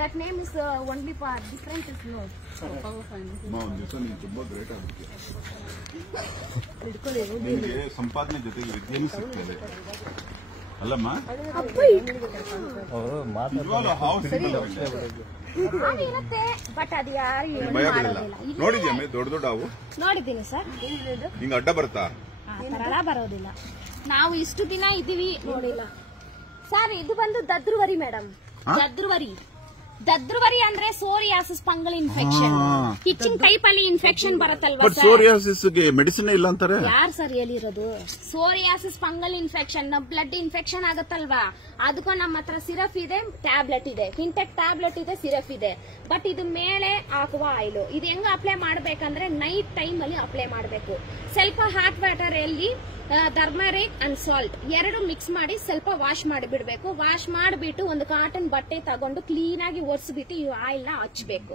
That name is only for different is no. ತುಂಬಾ great ಆಗುತ್ತೆ. ನಿಮಗೆ ಸಂಪಾದನೆ ಜೊತೆಗೆ ವಿದ್ಯೆನೂ ಸಿಗ್ತದೆ ಅಲ್ಲಮ್ಮ. ಇರುತ್ತೆ ಬಟ್ ಅದು ಯಾರು ನೋಡಿದ್ಯಮ್ಮ? ದೊಡ್ಡ ಹಾವು ನೋಡಿದ್ದೀನಿ ಸರ್. ಹಿಂಗ ಅಡ್ಡ ಬರ್ತಾ ಬರೋದಿಲ್ಲ. ನಾವು ಇಷ್ಟು ದಿನ ಇದೀವಿ ನೋಡಿಲ್ಲ ಸರ್. ಇದು ಬಂದು ದದ್ರುವರಿ ಮೇಡಮ್. ದದ್ರುವರಿ ಅಂದ್ರೆ psoriasis fungal infection. Itching type ಅಲ್ಲಿ ಇನ್ಫೆಕ್ಷನ್ ಬರುತ್ತಲ್ವಾ ಸರ್? ಸೋರಿಯಾಸಿಸ್ ಗೆ ಮೆಡಿಸಿನ್ ಇಲ್ಲ ಅಂತಾರೆ. ಯಾರು ಸರ್ ಹೇಳಿರೋದು? Psoriasis fungal infection blood infection ಆಗುತ್ತಲ್ವಾ, ಅದಕ್ಕೂ ನಮ್ಮ ಹತ್ರ ಸಿರಪ್ ಇದೆ, ಟ್ಯಾಬ್ಲೆಟ್ ಇದೆ, ಇಂಟೆಕ್ ಟ್ಯಾಬ್ಲೆಟ್ ಇದೆ, ಸಿರಪ್ ಇದೆ. ಬಟ್ ಇದು ಮೇಲೆ ಹಾಕುವ ಆಯಿಲ್ ಇದು ಹೆಂಗ ಅಪ್ಲೈ ಮಾಡ್ಬೇಕಂದ್ರೆ ನೈಟ್ ಟೈಮ್ ಅಲ್ಲಿ ಅಪ್ಲೈ ಮಾಡಬೇಕು. ಸ್ವಲ್ಪ ಹಾಟ್ ವಾಟರ್ ಅಲ್ಲಿ ಟರ್ಮರಿಕ್ ಅಂಡ್ ಸಾಲ್ಟ್ 2 ಮಿಕ್ಸ್ ಮಾಡಿ ಸ್ವಲ್ಪ ವಾಶ್ ಮಾಡಿಬಿಡ್ಬೇಕು. ವಾಶ್ ಮಾಡಿಬಿಟ್ಟು ಒಂದು ಕಾಟನ್ ಬಟ್ಟೆ ತಗೊಂಡು ಕ್ಲೀನ್ ಆಗಿ ಒರೆಸ್ಬಿಟ್ಟು ಈ ಆಯಿಲ್ ನ ಹಚ್ಚಬೇಕು.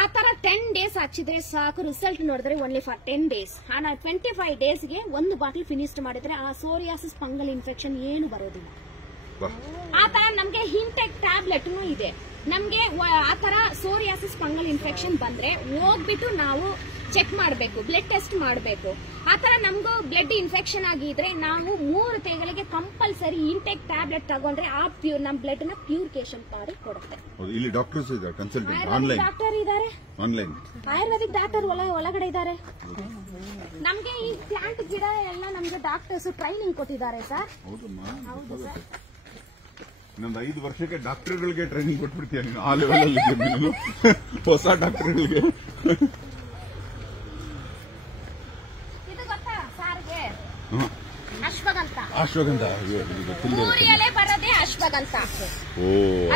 ಆ ತರ 10 ಡೇಸ್ ಹಚ್ಚಿದ್ರೆ ಸಾಕು. ರಿಸಲ್ಟ್ ನೋಡಿದ್ರೆ ಓನ್ಲಿ ಫಾರ್ 10 ಡೇಸ್. 25 ಡೇಸ್ಗೆ 1 ಬಾಟಲ್ ಫಿನಿಶ್ ಮಾಡಿದ್ರೆ ಆ ಸೋರಿಯಾಸಿಸ್ ಫಂಗಲ್ ಇನ್ಫೆಕ್ಷನ್ ಏನು ಬರೋದಿಲ್ಲ. ಆ ತರ ನಮ್ಗೆ ಹಿಂಟೆಕ್ ಟ್ಯಾಬ್ಲೆಟ್ ಇದೆ. ನಮ್ಗೆ ಆ ತರ ಸೋರಿಯಾಸಿಸ್ ಫಂಗಲ್ ಇನ್ಫೆಕ್ಷನ್ ಬಂದ್ರೆ ಹೋಗ್ಬಿಟ್ಟು ನಾವು ಚೆಕ್ ಮಾಡಬೇಕು, ಬ್ಲಡ್ ಟೆಸ್ಟ್ ಮಾಡಬೇಕು. ಆ ತರ ನಮ್ಗೂ ಬ್ಲಡ್ ಇನ್ಫೆಕ್ಷನ್ ಆಗಿದ್ರೆ ನಾವು 3 ತಿಂಗಳಿಗೆ ಕಂಪಲ್ಸರಿ ಇಂಟೆಕ್ ಟ್ಯಾಬ್ಲೆಟ್ ತಗೊಂಡ್ರೆ ಆ ಪ್ಯೂರ್ ನಮ್ ಬ್ಲಡ್ ನ ಪ್ಯೂರಿಫಿಕೇಶನ್ ಮಾಡಿ ಕೊಡುತ್ತೆ. ಇಲ್ಲಿ ಡಾಕ್ಟರ್ಸ್ ಇದ್ದಾರೆ, ಕನ್ಸಲ್ಟೆಂಟ್ ಆನ್ಲೈನ್ ಡಾಕ್ಟರ್ ಇದ್ದಾರೆ, ಆನ್ಲೈನ್ ಆಯುರ್ವೇದಿಕ್ ಡಾಕ್ಟರ್ ಒಳಗಡೆ ಇದ್ದಾರೆ. ನಮ್ಗೆ ಈ ಪ್ಲಾಂಟ್ ಗಿಡ ಎಲ್ಲ ನಮ್ಗೆ ಡಾಕ್ಟರ್ಸ್ ಟ್ರೈನಿಂಗ್ ಕೊಟ್ಟಿದ್ದಾರೆ ಸರ್. ಹೌದು ಸರ್. ಇನ್ನೊಂದು 5 ವರ್ಷಕ್ಕೆ ಡಾಕ್ಟರ್ಗಳಿಗೆ ಟ್ರೈನಿಂಗ್ ಕೊಟ್ಬಿಡ್ತೀಯ ನೀನು. ಆ ಲೆವೆಲ್ ಅಲ್ಲಿ ನೀನು ಹೊಸ ಡಾಕ್ಟರ್ಗಳಿಗೆ. ಇದು ಗೊತ್ತಾ ಸಾರ್ಗೆ ಅಶ್ವಗಂಧ. ಅಶ್ವಗಂಧ ಊರಿಯಲ್ಲೇ ಬರೋದೇ ಅಶ್ವಗಂಧ.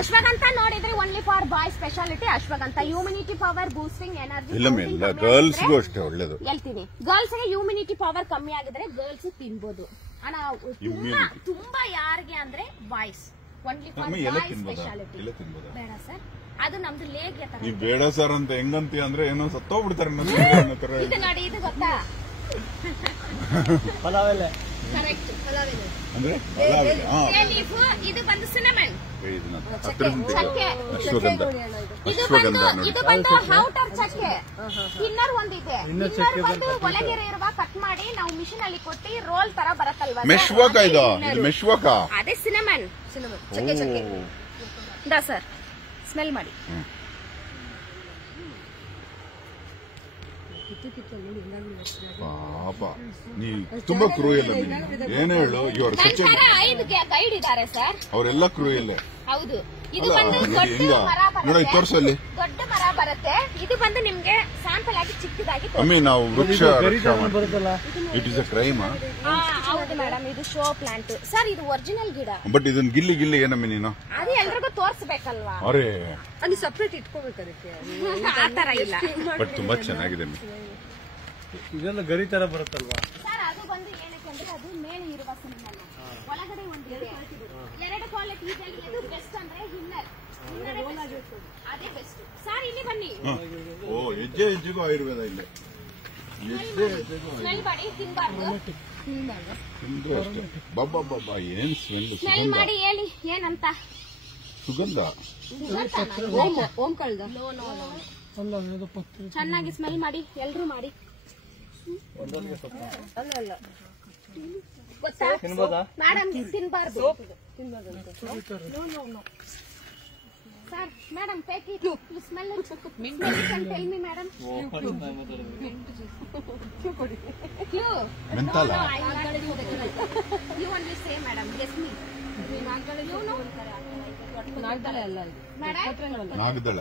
ಅಶ್ವಗಂಧ ನೋಡಿದ್ರೆ only for boy speciality ashwagandha. Immunity power boosting energy. ಇಲ್ಲ ಗರ್ಲ್ಸ್ಗೂ ಅಷ್ಟೇ ಒಳ್ಳೇದು. ಹೇಳ್ತೀನಿ ಗರ್ಲ್ಸ್ ಗೆ ಹ್ಯೂಮಿನಿಟಿ ಪವರ್ ಕಮ್ಮಿ ಆಗಿದ್ರೆ ಗರ್ಲ್ಸ್ ತಿನ್ಬೋದು. ತುಂಬಾ ಯಾರಿಗೆ ಅಂದ್ರೆ boys only for boy speciality. ಬೇಡ ಸರ್, ಅದು ನಮ್ದು ಲೇಗ್ಯ ತರ. ನೀವು ಬೇಡ ಸರ್ ಅಂತ ಹೆಂಗಂತೀಯ ಅಂದ್ರೆ ಏನೋ ಸತ್ತೋಗ್ಬಿಡ್ತಾರೆ. ಇದು ನೋಡಿ, ಇದು ಗೊತ್ತಾ ಪಲಾವೆಲೆ ಕರೆಕ್ಟ್ ಪಲಾವೆಲೆ ಅಂದ್ರೆ ಇದು ಬಂದು ಸಿನಮನ್ ಚಕ್ಕೆ. ಅಶ್ವಗಂಧ ಇದು ಬಂದು ಔಟರ್ ಚಕ್ಕೆ. ಇನ್ನರ್ ಒಂದಿದೆ. ಇನ್ನರ್ ಬಂದು ಒಳಗೆರೆ ಇರುವ ಕಟ್ ಮಾಡಿ ನಾವು ಮಿಷಿನ್ ಅಲ್ಲಿ ಕೊಟ್ಟು ರೋಲ್ ತರ ಬರತ್ತಲ್ವಾ, ಮೆಶ್ವಕ. ಇದು ಮೆಶ್ವಕ. ಅದೇ ಸಿನಮನ್ ಚಕ್ಕೆ ಚಕ್ಕೆ. ದಾ ಸರ್ ಸ್ಮೆಲ್ ಮಾಡಿ. ಪಾಪ ನೀ ತುಂಬಾ ಕ್ರೂಯಲ್. ಏನ್ ಹೇಳು, ಇವರು ಐದು ಗೈಡ್ ಇದ್ದಾರೆ ಸರ್, ಅವರೆಲ್ಲ ಕ್ರೂಯಲ್ಲೇ. ಹೌದು. ಇದು ಬಂದು ದೊಡ್ಡ ಮರ ಬರುತ್ತೆ, ತೋರ್ಸಲ್ಲಿ ದೊಡ್ಡ ಮರ ಬರುತ್ತೆ. ಇದು ಬಂದು ನಿಮ್ಗೆ ಸ್ಯಾಂಪಲ್ ಆಗಿ ಚಿಕ್ಕದಾಗಿ ಅಮ್ಮಿ ನಾವು ವೃಕ್ಷ ಇಟ್ ಇಸ್ ಅ ಕ್ರೈಮ್. ಹೌದು ಮೇಡಮ್, ಇದು ಶೋ ಪ್ಲಾಂಟ್ ಸರ್. ಇದು ಒರಿಜಿನಲ್ ಗಿಡ. ಬಟ್ ಇದನ್ನ ಗಿಲ್ಲಿ ಏನಮ್ಮಿ ನೀನು ಅದು ಎಲ್ರಿಗೂ ತೋರ್ಸ್ಬೇಕಲ್ವಾ. ಅರೆ ಅಲ್ಲಿ ಸಪ್ರೇಟ್ ಇಟ್ಕೋಬೇಕು ಅದಕ್ಕೆ. ಆತರ ಇಲ್ಲ. ಬಟ್ ತುಂಬಾ ಚೆನ್ನಾಗಿದೆ. ಇದೆಲ್ಲ ಗರಿ ತರ ಬರುತ್ತಲ್ವಾ ಸರ್. ಅದು ಬಂದು ಏನಕ್ಕೆ ಅಂದ್ರೆ ಅದು ಮೇಲೆ ಇರುವ ಸಿನಿಮಲ್ ಒಳಗಡೆ ಒಂದು ಎರಡು ಕ್ವಾಲಿಟಿ. ಇದರಲ್ಲಿ ಇದು ಬೆಸ್ಟ್ ಅಂದ್ರೆ ಹಿನ್ನರ್ ಅದೇ ಬೆಸ್ಟ್ ಸರ್. ಇಲ್ಲಿ ಬನ್ನಿ. ಓ ಹೆಜ್ಜೆ ಹೆಜ್ಜೆಗೂ ಆಯುರ್ವೇದ ಇಲ್ಲಿ. ಸ್ಮೆಲ್ ಮಾಡಿ, ತಿನ್ಬಾರ್ದು. ಅಷ್ಟೇ. ಬಾಬಾ ಏನ್ ಸ್ಮೆಲ್ ಮಾಡಿ ಹೇಳಿ ಏನಂತ. ಸುಗಂಧ. ಓಂ ಕಳ್ದ ಚೆನ್ನಾಗಿ ಸ್ಮೆಲ್ ಮಾಡಿ, ಎಲ್ರು ಮಾಡಿ. ಗೊತ್ತಾ ಮೇಡಮ್, ತಿನ್ಬಾರ್ದು sir. Madam take it, smell tell me madam. ಮೆಂತಾಲ. You only say madam, guess me. ನಾಗ್ದಳೆ ಅಲ್ಲ ಮೇಡಮ್, ನಾಗದಳ.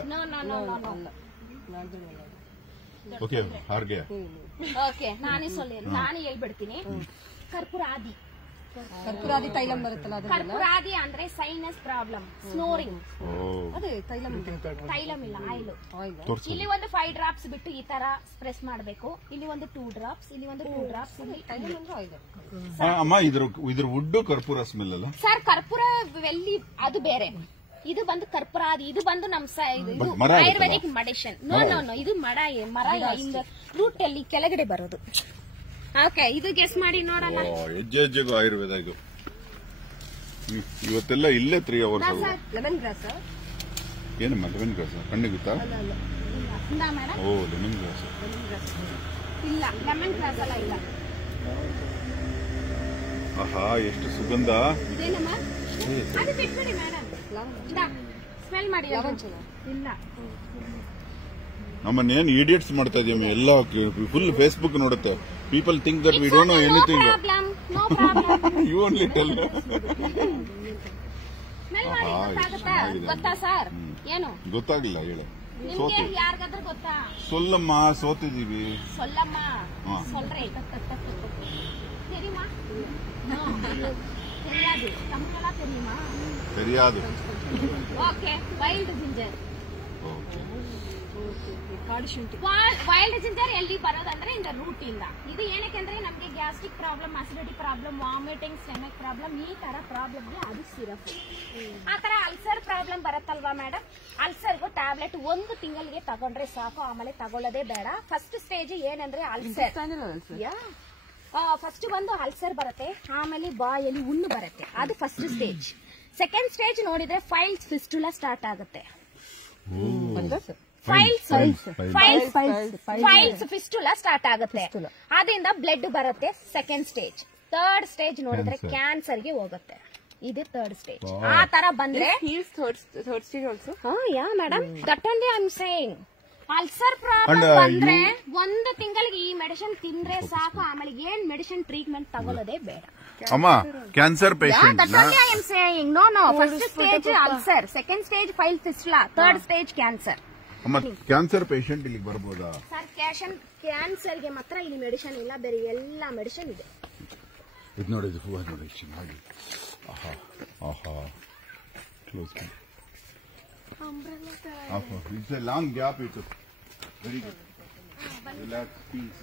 ಓಕೆ ಹಾರ್ಗೆ. ಓಕೆ ನಾನೇ ನಾನೇ ಹೇಳ್ಬಿಡ್ತೀನಿ. ಕರ್ಪೂರಾದಿ. ಕರ್ಪೂರಾದಿ ತೈಲಂ ಬರುತ್ತಲ್ಲ, ಕರ್ಪೂರಾದಿ ಅಂದ್ರೆ ಸೈನಸ್ ಪ್ರಾಬ್ಲಮ್, ಸ್ನೋರಿಂಗ್. ಅದೇ ತೈಲಂ ಇಲ್ಲ, ಆಯಿಲ್. ಇಲ್ಲಿ ಒಂದು 5 ಡ್ರಾಪ್ಸ್ ಬಿಟ್ಟು ಈ ತರ ಸ್ಪ್ರೆಸ್ ಮಾಡಬೇಕು. ಇಲ್ಲಿ ಒಂದು 2 ಡ್ರಾಪ್ಸ್, ಇಲ್ಲಿ ಒಂದು 2 ಡ್ರಾಪ್ಸ್. ಅಮ್ಮ ಇದ್ರ ವುಡ್ ಕರ್ಪೂರ ಸ್ಮೆಲ್ ಅಲ್ಲ ಸರ್. ಕರ್ಪೂರ ವೆಲ್ಲಿ ಅದು ಬೇರೆ. ಇದು ಬಂದು ಕರ್ಪೂರಾದಿ. ಇದು ಬಂದು ನಮ್ ಆಯುರ್ವೇದಿಕ್ ಮೆಡಿಸಿನ್. ನೋ ಇದು ಮರ ಇಂದ ರೂಟ್ ಅಲ್ಲಿ ಕೆಳಗಡೆ ಬರೋದು. ಓಕೆ, ಇದು ಗೆಸ್ ಮಾಡಿ ನೋಡೋಣ. ಹೆಜ್ಜೆ ಹೆಜ್ಜೆಗೂ ಆಯುರ್ವೇದ ಇದು. ಇವತ್ತೆಲ್ಲ ಇಲ್ಲೇ 3 ಅವರ್ಸ್. Lemon grass. ಏನಮ್ಮ ಲೆಮನ್ ಗ್ರಾಸ್ ಕಣ್ಣಿಗೆ ಗೊತ್ತಾ? ಓ ಲೆಮನ್ ಗ್ರಾಸ್ ಇಲ್ಲ, ಲೆಮನ್ ಗ್ರಾಸ್ ಅಲ್ಲ. ಇಲ್ಲ. ಆಹಾ ಎಷ್ಟು ಸುಗಂಧ. ಇದೇನಮ್ಮ? ಅದು ಬಿಟ್ಬಿಡಿ ಮೇಡಮ್. ಸ್ಮೆಲ್ ಮಾಡಿ. ಇಲ್ಲ, ನಮ್ಮನ್ನೇನು ಇಡಿಯಟ್ಸ್ ಮಾಡ್ತಾ ಇದೀವಿ ಎಲ್ಲ. ಫುಲ್ ಫೇಸ್ಬುಕ್ ನೋಡುತ್ತೆ. People think that we don't know anything. You only tell. ಗೊತ್ತಾ ಸರ್? ಏನು ಗೊತ್ತಾಗ್ಲಿಲ್ಲ ಹೇಳಿ. ಯಾರಿಗಾದ್ರೂ ಗೊತ್ತಾ? ಸೊಲ್ಲಮ್ಮ, ಸೋತಿದೀವಿ. ಸೊಲ್ಲಮ್ಮ ಸೊಲ್ರೆ தெரியுமா? தெரியாது. தமிழ்ல தெரியுமா? தெரியாது. Okay, wild ginger. ಓಕೆ, ಕಾಡು ಶುಂಠಿ. ವೈಲ್ಡ್ ಜಿಂಜರ್ ಎಲ್ಲಿ ಬರೋದಂದ್ರೆ ಇಂದ ರೂಟ್ ಇಂದ. ಇದು ಏನಕ್ಕೆ ನಮ್ಗೆ gastric problem, acidity problem, vomiting, stomach problem, ಈ ತರ ಪ್ರಾಬ್ಲಮ್ಗೆ ಅದು ಸಿರಪ್. ಆ ತರ ಅಲ್ಸರ್ ಪ್ರಾಬ್ಲಮ್ ಬರುತ್ತಲ್ವಾ ಮೇಡಮ್, ಅಲ್ಸರ್ಗೂ ಟ್ಯಾಬ್ಲೆಟ್ 1 ತಿಂಗಳಿಗೆ ತಗೊಂಡ್ರೆ ಸಾಕು, ಆಮೇಲೆ ತಗೊಳ್ಳೋದೇ ಬೇಡ. ಫಸ್ಟ್ ಸ್ಟೇಜ್ ಏನಂದ್ರೆ ಅಲ್ಸರ್. ಫಸ್ಟ್ ಒಂದು ಅಲ್ಸರ್ ಬರುತ್ತೆ, ಆಮೇಲೆ ಬಾಯಲ್ಲಿ ಹುಣ್ಣು ಬರುತ್ತೆ, ಅದು ಫಸ್ಟ್ ಸ್ಟೇಜ್. ಸೆಕೆಂಡ್ ಸ್ಟೇಜ್ ನೋಡಿದ್ರೆ ಫೈಲ್ಸ್ ಫಿಸ್ಟುಲಾ ಸ್ಟಾರ್ಟ್ ಆಗುತ್ತೆ. ಫೈಲ್ಸ್ ಫಿಸ್ಟುಲಾ ಸ್ಟಾರ್ಟ್ ಆಗುತ್ತೆ, ಅದರಿಂದ ಬ್ಲಡ್ ಬರುತ್ತೆ. Second stage. ಥರ್ಡ್ ಸ್ಟೇಜ್ ನೋಡಿದ್ರೆ ಕ್ಯಾನ್ಸರ್ಗೆ ಹೋಗುತ್ತೆ. ಇದು ಥರ್ಡ್ ಸ್ಟೇಜ್. ಆ ತರ ಬಂದ್ರೆ third stage also. Yeah madam, that only I am saying. Ulcer problem ಬಂದ್ರೆ 1 ತಿಂಗಳಿಗೆ ಈ ಮೆಡಿಸಿನ್ ತಿಂದ್ರೆ ಸಾಕು, ಆಮೇಲೆ ಏನ್ ಮೆಡಿಸಿನ್ ಟ್ರೀಟ್ಮೆಂಟ್ ತಗೊಳ್ಳೋದೇ ಬೇಡ. ಅಮ್ಮ cancer Yeah, patient that's only I am saying. No. First stage ulcer, second stage file fistula, third stage cancer. ಅಮ್ಮ ಕ್ಯಾನ್ಸರ್ ಪೇಷಂಟ್ ಇಲ್ಲಿಗೆ ಬರ್ಬೋದಾ? ಸರ್ ಕ್ಯಾನ್ಸರ್ಗೆ ಮಾತ್ರ ಇಲ್ಲಿ ಮೆಡಿಸಿನ್ ಇಲ್ಲ, ಬೇರೆ ಎಲ್ಲಾ ಮೆಡಿಸಿನ್ ಇದೆ. ಇದು ನೋಡಿ, ಇದು ಹೂವು ನೋಡಿ ಚೆನ್ನಾಗಿ. ಆಹಾ ಆಹಾ close it's a long gap. It very good. Relax peace.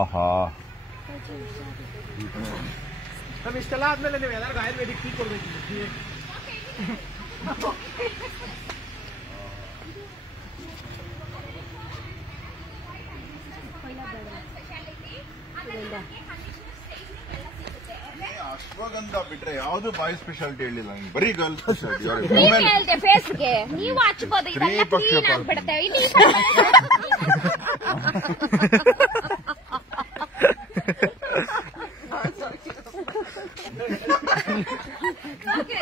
ಆಹಾ ಇಷ್ಟೆಲ್ಲ ಆದ್ಮೇಲೆ ನೀವು ಎಲ್ಲರಿಗೂ ಆಯುರ್ವೇದಿಕ್ ಟೀ ಕೊಡ್ಬೇಕು. ಅಶ್ವಗಂಧ ಬಿಟ್ರೆ ಯಾವ್ದು ಬಾಯ್ ಸ್ಪೆಷಾಲಿಟಿ ಹೇಳಿಲ್ಲ ನಂಗೆ, ಬರೀ ಗರ್ಲ್ ಸ್ಪೆಷಾಲಿಟಿ. ಹೇಳ್ದೆ ಫೇಸ್ಗೆ ನೀವು ಹಚ್ಬೋದು, ಇದೆಲ್ಲ ಕ್ಲೀನ್ ಆಗ್ಬಿಡುತ್ತೆ. ಇಲ್ಲಿ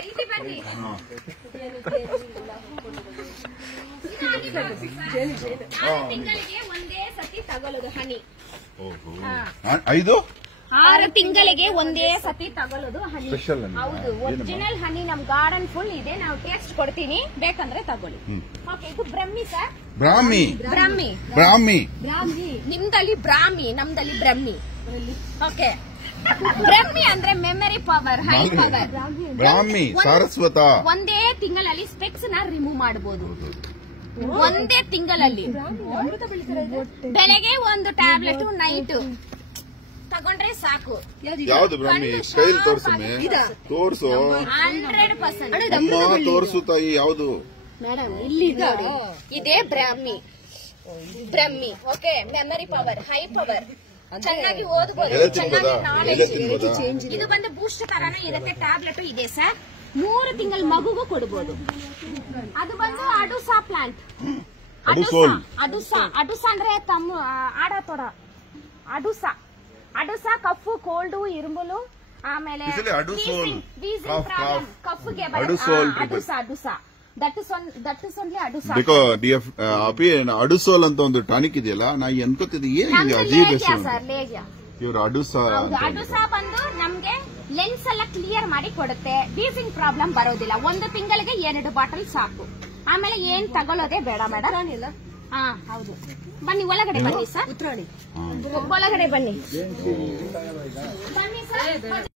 ಇಲ್ಲಿ ಬನ್ನಿ. 6 ತಿಂಗಳಿಗೆ ಒಂದೇ ಸತಿ ತಗೊಳ್ಳೋದು ಹನಿ. 6 ತಿಂಗಳಿಗೆ ಒಂದೇ ಸತಿ ತಗೊಳ್ಳೋದು ಹನಿ. ಹೌದು, ಒರಿಜಿನಲ್ ಹನಿ ನಮ್ ಗಾರ್ಡನ್ ಫುಲ್ ಇದೆ. ನಾವು ಟೇಸ್ಟ್ ಕೊಡ್ತೀನಿ, ಬೇಕಂದ್ರೆ ತಗೊಳ್ಳಿ. ಓಕೆ, ಇದು ಬ್ರಹ್ಮಿ ಸರ್. ಬ್ರಾಹ್ಮಿ. ನಿಮ್ದಲ್ಲಿ ಬ್ರಾಹ್ಮಿ, ನಮ್ದಲ್ಲಿ ಬ್ರಹ್ಮಿ. ಓಕೆ, ಬ್ರಹ್ಮಿ ಅಂದ್ರೆ ಮೆಮರಿ ಪವರ್, ಹೈ ಪವರ್. ಬ್ರಾಹ್ಮಿ ಸಾರಸ್ವತ. ಒಂದೇ ತಿಂಗಳಲ್ಲಿ ಸ್ಪೆಕ್ಸ್ ನ ರಿಮೂವ್ ಮಾಡಬಹುದು. ಒಂದೇ ತಿಂಗಳಲ್ಲಿ ಬೆಳಗ್ಗೆ ಒಂದು ಟ್ಯಾಬ್ಲೆಟ್, ನೈಟ್ ತಗೊಂಡ್ರೆ ಸಾಕು. ಯಾವ್ದು ಬ್ರಾಹ್ಮಿ? ಕೈಲಿ ತೋರ್ಸಮ್ಮೆ, ತೋರ್ಸು. 100% ತೋರ್ಸು ತಾಯಿ. ಯಾವ್ದು ಮೇಡಮ್? ಇಲ್ಲಿ ನೋಡಿ, ಇದೇ brahmi. Okay, memory power, high power, ಚೆನ್ನಾಗಿ ಓದಬಹುದು, ಚೆನ್ನಾಗಿ ನಾಲೆಜ್. ಇದು ಬಂದು ಬೂಸ್ಟ್ ತರಾನೇ ಇರುತ್ತೆ. ಟ್ಯಾಬ್ಲೆಟ್ ಇದೆ ಸರ್, 3 ತಿಂಗಳ ಮಗುಗೂ ಕೊಡಬಹುದು. ಅದು ಬಂದು ಅಡುಸಾ ಪ್ಲಾಂಟ್. ಅಡುಸಾ ಅಂದ್ರೆ ಆಡತೊಡ. ಅಡುಸಾ ಕಫು, ಕೋಲ್ಡ್, ಇರುಂಬುಲು, ಆಮೇಲೆ ಕಫ್ಗೆ ಅಡುಸಾ. ಅಡುಸೋಲ್ ಅಂತ ಒಂದು ಟಾನಿಕ್ ಇದೆಯಲ್ಲ, ನಾ ಅನ್ಕೋತಿದ್ದೆ ಏನು ಅಜೀಬ್ ಇವ್ರು ಅಡುಸಾ ಬಂದು ನಮ್ಗೆ ಲೆನ್ಸ್ ಎಲ್ಲ ಕ್ಲಿಯರ್ ಮಾಡಿ ಕೊಡುತ್ತೆ. ಡೀಸಿಂಗ್ ಪ್ರಾಬ್ಲಮ್ ಬರೋದಿಲ್ಲ. 1 ತಿಂಗಳಿಗೆ 2 ಬಾಟಲ್ ಸಾಕು. ಆಮೇಲೆ ಏನ್ ತಗೊಳ್ಳೋದೇ ಬೇಡ ಮೇಡಮ್. ಹೌದು, ಬನ್ನಿ ಒಳಗಡೆ ಬನ್ನಿ ಸರ್. ಒಳಗಡೆ ಬನ್ನಿ ಸರ್.